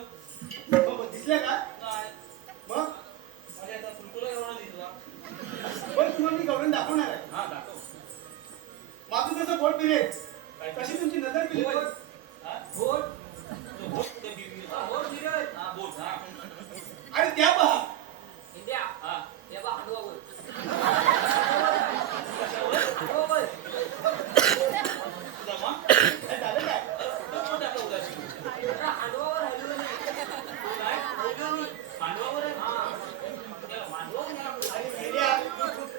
मग दिसल्या का? काय मग माझ्या आता फुलकुला एवढा दिसला बरं तुम्हाला मी गौरव दाखवणार आहे. हा दाखव माझं जसं बोट फिरेल कशी तुमची नजर फिरेल बघ. हा बोट तो बोट ते बिबी हा बोट फिरत हा बोट हा आणि त्या पहा इंडिया हा हे बा हंडवावर हंडवावर तुझा मा काय झालं काय? तो बोट टाकला उदासी हंडवावर हलवलं नाही काय हलवलं नाही हंडवावर आहे हा त्या मांडवावर नाही आणि मेल्या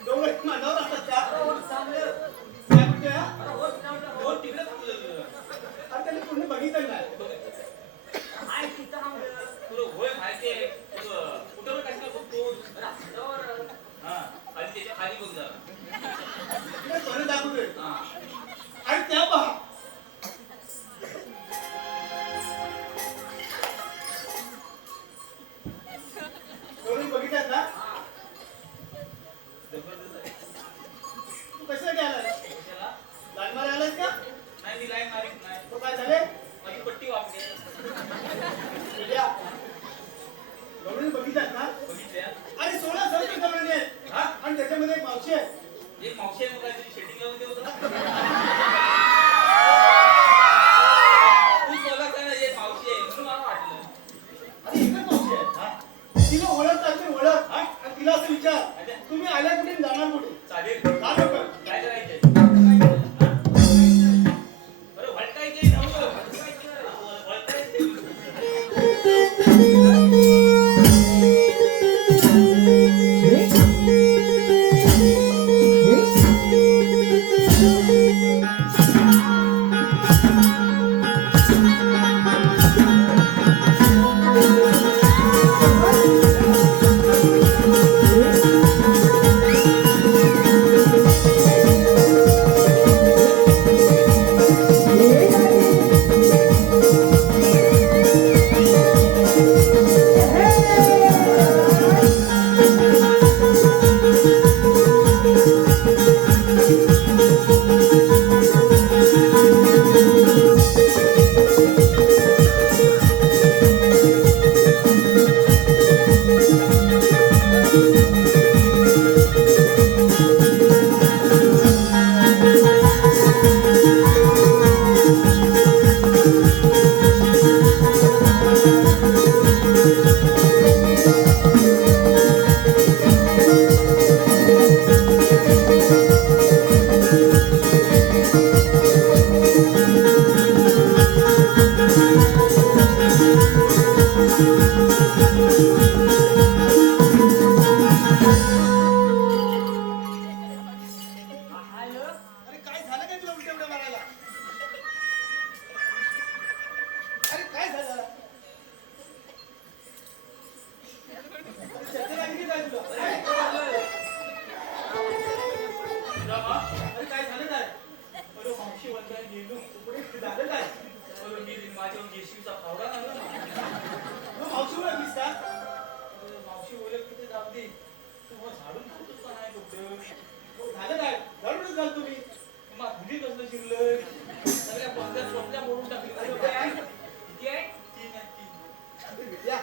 गौरव मांडावर असतात त्या. बोट थांबलं काय म्हणतोय हा? अरे बोट थांबलं बोट तिकडे थांबलं आणि त्यांनी पुढे बघितलं नाही. काय तिथं थांबलं तुला होय माहिती आहे तुझं कुठं कशाला बघतो हंडवावर हा आणि त्याच्या खाली बघ जरा तिकडे परत दाखवतोय. हा आणि त्या पहा गौरव बघितलं ना? जबरदस्त आहे तू कशासाठी आलाय? कशाला लाईन मारायला आलायस का? नाही मी लाईन मारीत नाही तो काय झाले? माझी पट्टी वापरे मेल्या गौरव बघितलं ना? बघितल्या आणि 16 सहस्त्र गवळणी आहेत. हा आणि त्याच्यामध्ये एक मावशी आहे. एक मावशी आहे मग काहीतरी शेटिंग लावून देऊ तू बोला ना एक मावशी आहे म्हणून मला वाटलं आणि एकच मावशी आहे. हा तिला ओळख चालते ओळख. आणि तिला असं विचार तुम्ही आल्या कुठे आणि जाणार कुठे? चालेल का लवकर? काय करायचंय बरं वळटायचे नव्हतं वळटायचे अरे काय झालं काय तुला उलट्या उड्या मारायला? अरे काय झालं? अरे चक्कर आली की काय तुला? अरे काय झालं काय? बरं मावशी वळटाय गेलो पुढे झालं काय? बरं मी माझ्या जेसीचा फावडा लागला ना तू मावशी ओळखलीस का? मावशी ओळख कुठे जाऊ दे तुम्हाला झाडून ठेवतोच का नाही डोकं झालं काय? घरूनच घाल तुम्ही. मग तुझी कसलं शिरलं सगळ्या पत्त्या मोडून टाकली किती आहे 3 आहे 3 अरे विद्या.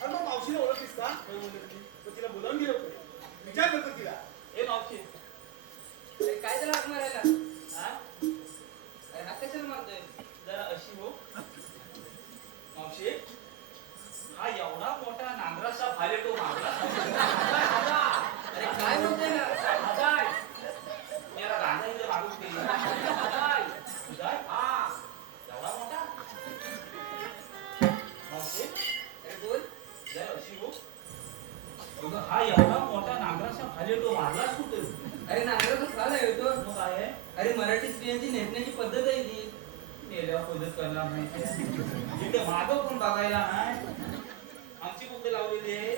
अरे मग मावशीला ओळखलीस का? तर तिला बोलावून गेलो. विचार करतो तिला. ए मावशी काय झालं हाक मारायला मराठी स्त्रियांची नेसण्याची पद्धत आहे ती. मेल्यावर पद्धत करणार नाही इकडे मागं कोण बघायला नाही आमची बुद्ध लावलेली आहे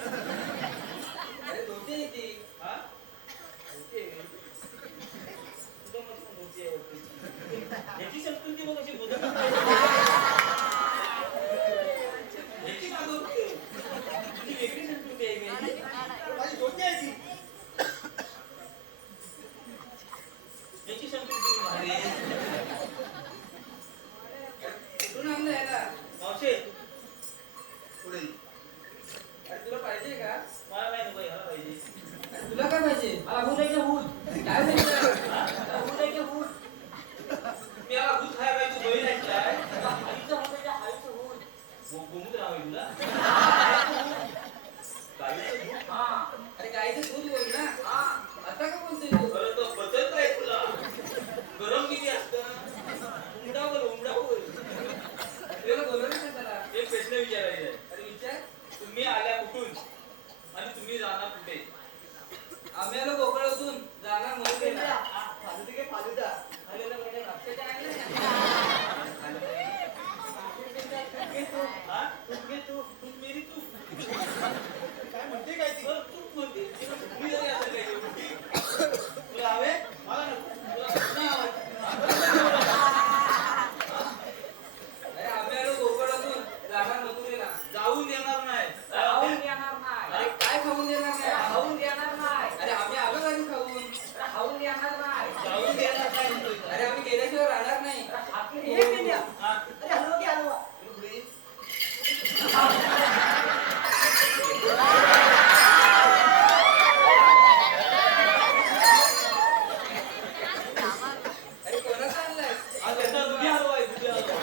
अरे धोती आहे ती. हा? धोती आहे. तुझं मस्त धोती आहे वरती. याची संस्कृती बघ अशी बुद्ध याची मागं बघते. तुझी वेगळी संस्कृती आहे का? माझी धोती आहे ती. याची संस्कृती भारी आहे. कुठून आणलं याला? मावशे पुढे ये. अरे तुला पाहिजे का? मला नाही नको ह्याला पाहिजे अरे तुला काय पाहिजे? मला भूत आहे भूत काय पाहिजे? भूत आहे भूत मी याला भूत खायला पाहिजे तू बहीण आहेस काय आईचं होतं आईचं भूत गोमूत राव आहे तुला गाईचं भूत हा. अरे गाईचं दूध बोल ना. हा. आता का बोलतोय तू? बरं तो बदल काय तुला गरम किती असतं उमडा बोल तुला बोलवलं का त्याला? एक प्रश्न विचारायचा आहे अरे विचार. तुम्ही आल्या कुठून आणि तुम्ही जाणार कुठे आम्ही आलो गोकळातून जाणार मोरखेडला. फालुदा काय फालुदा आलेला म्हणजे नाश्त्याच्या आहे ना. हा तू मेरी तू काय म्हणते काय ती? बरं, तू म्हणते मी जरी असं काय करू? तुला हवे मला नको तुला नाही आवडत. अरे आम्ही आलो गोकळातून जाणार मथुरेला. जाऊन देणार नाही खाऊन देणार नाही. अरे काय खाऊन देणार नाही? खाऊन देणार नाही. अरे आम्ही आलो घरी खाऊन. खाऊन देणार नाही. जाऊन देणार नाही म्हणतोय तो. अरे आम्ही गेल्याशिवाय राहणार नाही. हा. अरे हलवा की हलवा पुढे ये. अरे कोणाचा आणलाय? हा त्याचा दुधी हलवा आहे दुधी हलवा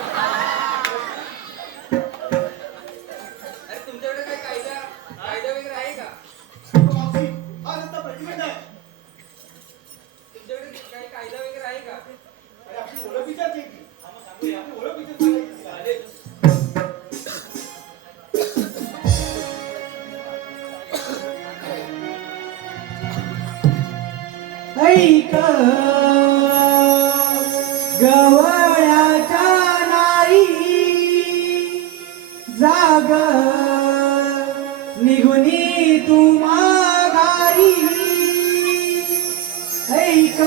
अरे तुमच्याकडे काही कायदा वगैरे आहे का? मावशी, हा रस्ता प्रतिबंध आहे. तुमच्याकडे काही कायदा वगैरे आहे का? अरे आपली ओळख विचारते की हा मग सांगूया आपली ओळख विचारते तिला. चालेल. ऐक गवळ्याच्या नारी जाग निघुनी तू माघारी ऐक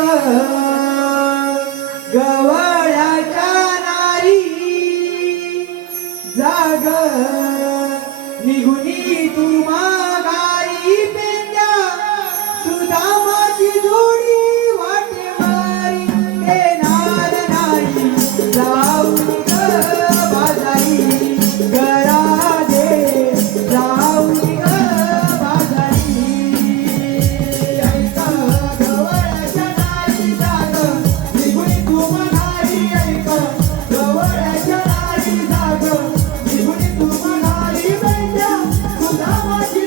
गवळ्याच्या नारी जाग निघुनी तू माघारी पेंड्या सुदामाची जोडी वाटे मारी येणार नाही जाऊन ग बाजारी गरा दे जाऊन ग बाजारी ऐक गवळ्याच्या नारी जाग निघून तू म्हणाली ऐक गवळ्याच्या नारी जाग निघून तू म्हणाली बेंड्या सुदामाची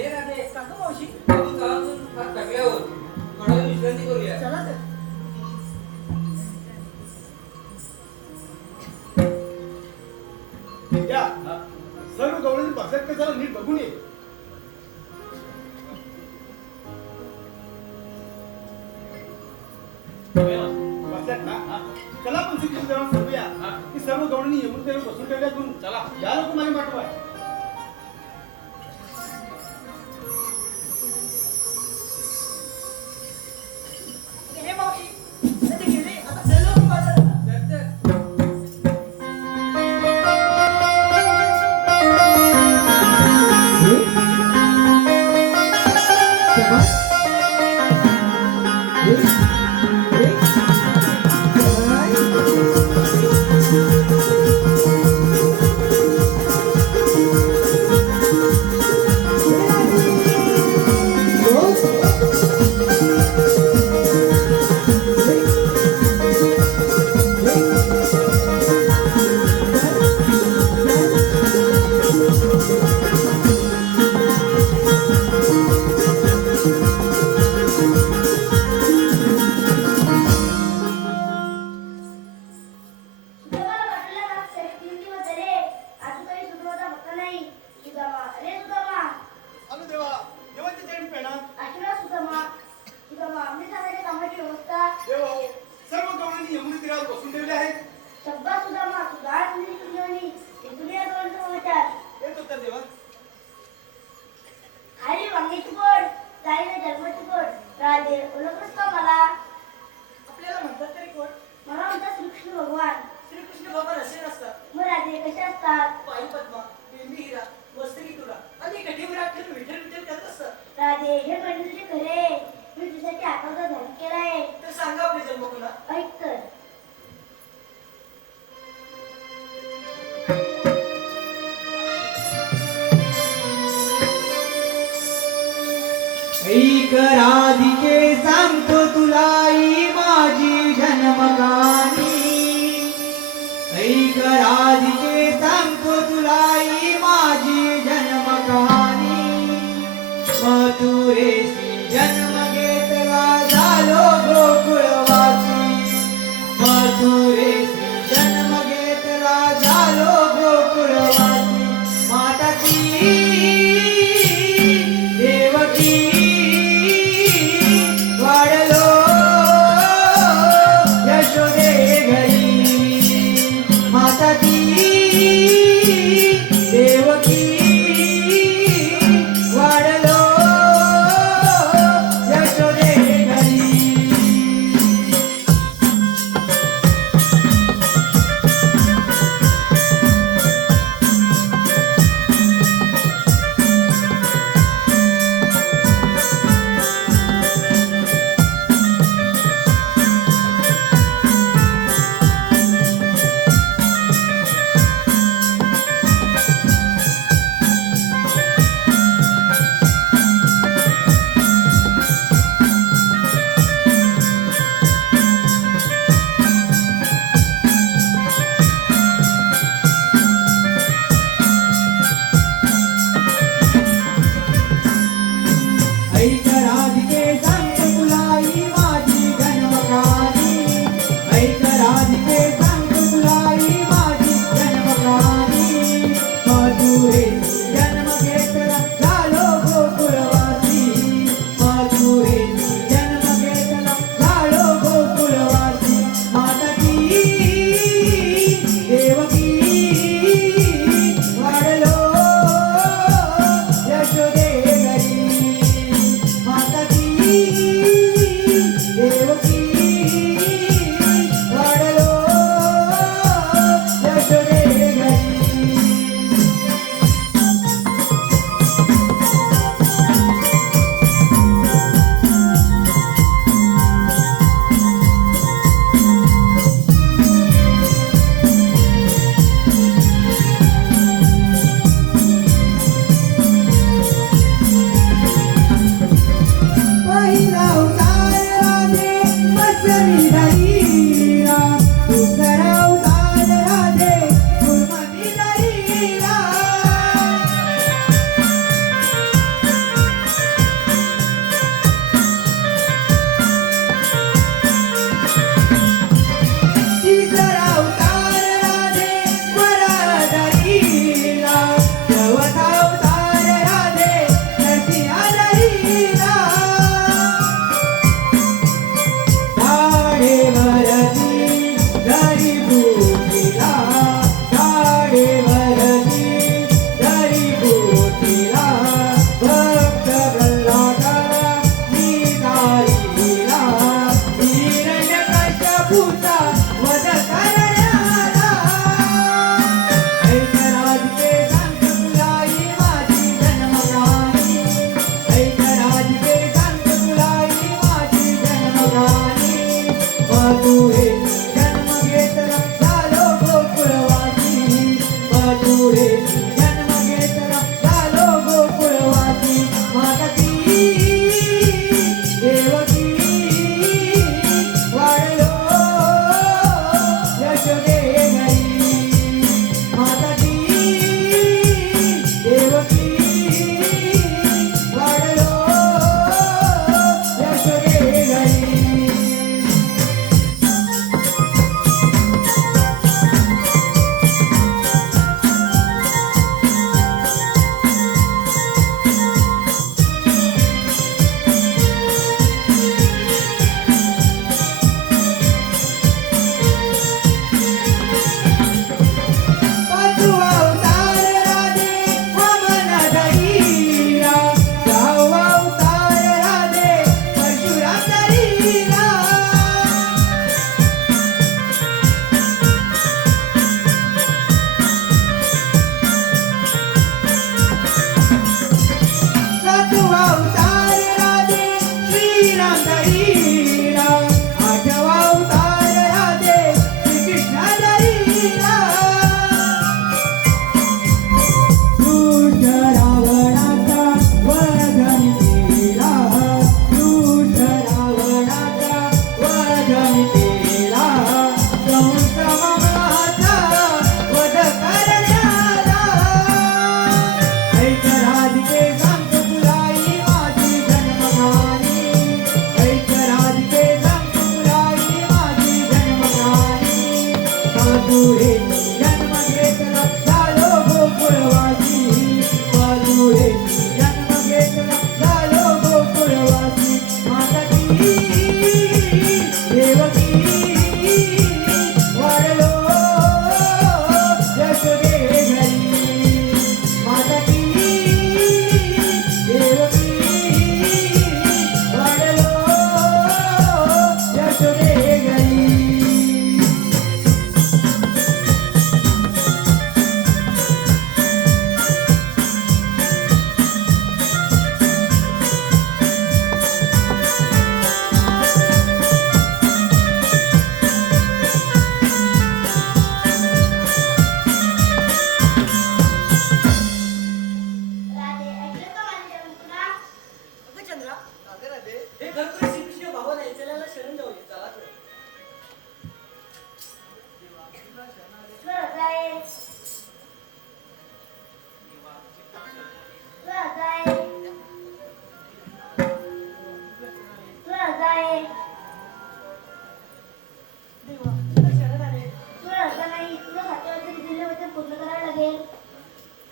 ये राधे सांगतो मावशी आपण चला फार थकल्यावर थोडा वेळ विश्रांती करूया चला तर या सर्व गवळणी बसल्यात का जरा नीट बघून ये बसल्यात ना चला पण शिक्षण जरा सर्वया की सर्व गवळणी येऊन त्याला बसून ठेवल्यातून चला या लोक माझी पाठवा गेले मावशी ते गेले आता चलो बाजारात सुदामाला वाटलं ना साडे 3 दिवस झाले अजून काही सुदामाचा पत्ता नाही. सुदामा अरे सुदामा आलो देवा देवाची जैन पेणा आशीर्वाद सुदामा सुदामा आम्ही सांगायच्या कामाची व्यवस्था देव हो सर्व गवळणी यमुनी तीरावर बसून ठेवले आहेत शब्बा सुदामा सुधार तुम्ही सुदानी दुनिया दोन समाचार येत उत्तर देवा खाली वांग्याची पोट जाईने जन्माची पोट राधे ओळखच का मला आपल्याला म्हणतात तरी कोण मला म्हणतात श्रीकृष्ण भगवान श्रीकृष्ण भगवान असे नसतात मग राधे कसे असतात पायी पद्मा बिंबी हिरा वस्त्री तुला आणि कठीविरात ठेवून विठ्ठल विठ्ठल करत असतात राधे हे म्हणजे तुझे खरे मी तुझ्यासाठी आठवडा धारण केलाय तर सांगा आपले जन्मकुला ऐक तर ऐक राधिके सांगतो तुला ही माझी जन्मकहाणी ऐक राधिके सांगतो तुला ही माझी जन्मकहाणी मथुरेशी जन्म घेतला झालो गोकुळवासी मथुरेशी जन्म घेतला झालो गोकुळवासी माता ती देवकी वाढलो यशोदे घरी माता ती देवकी वाढलो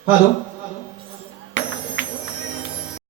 हॅलो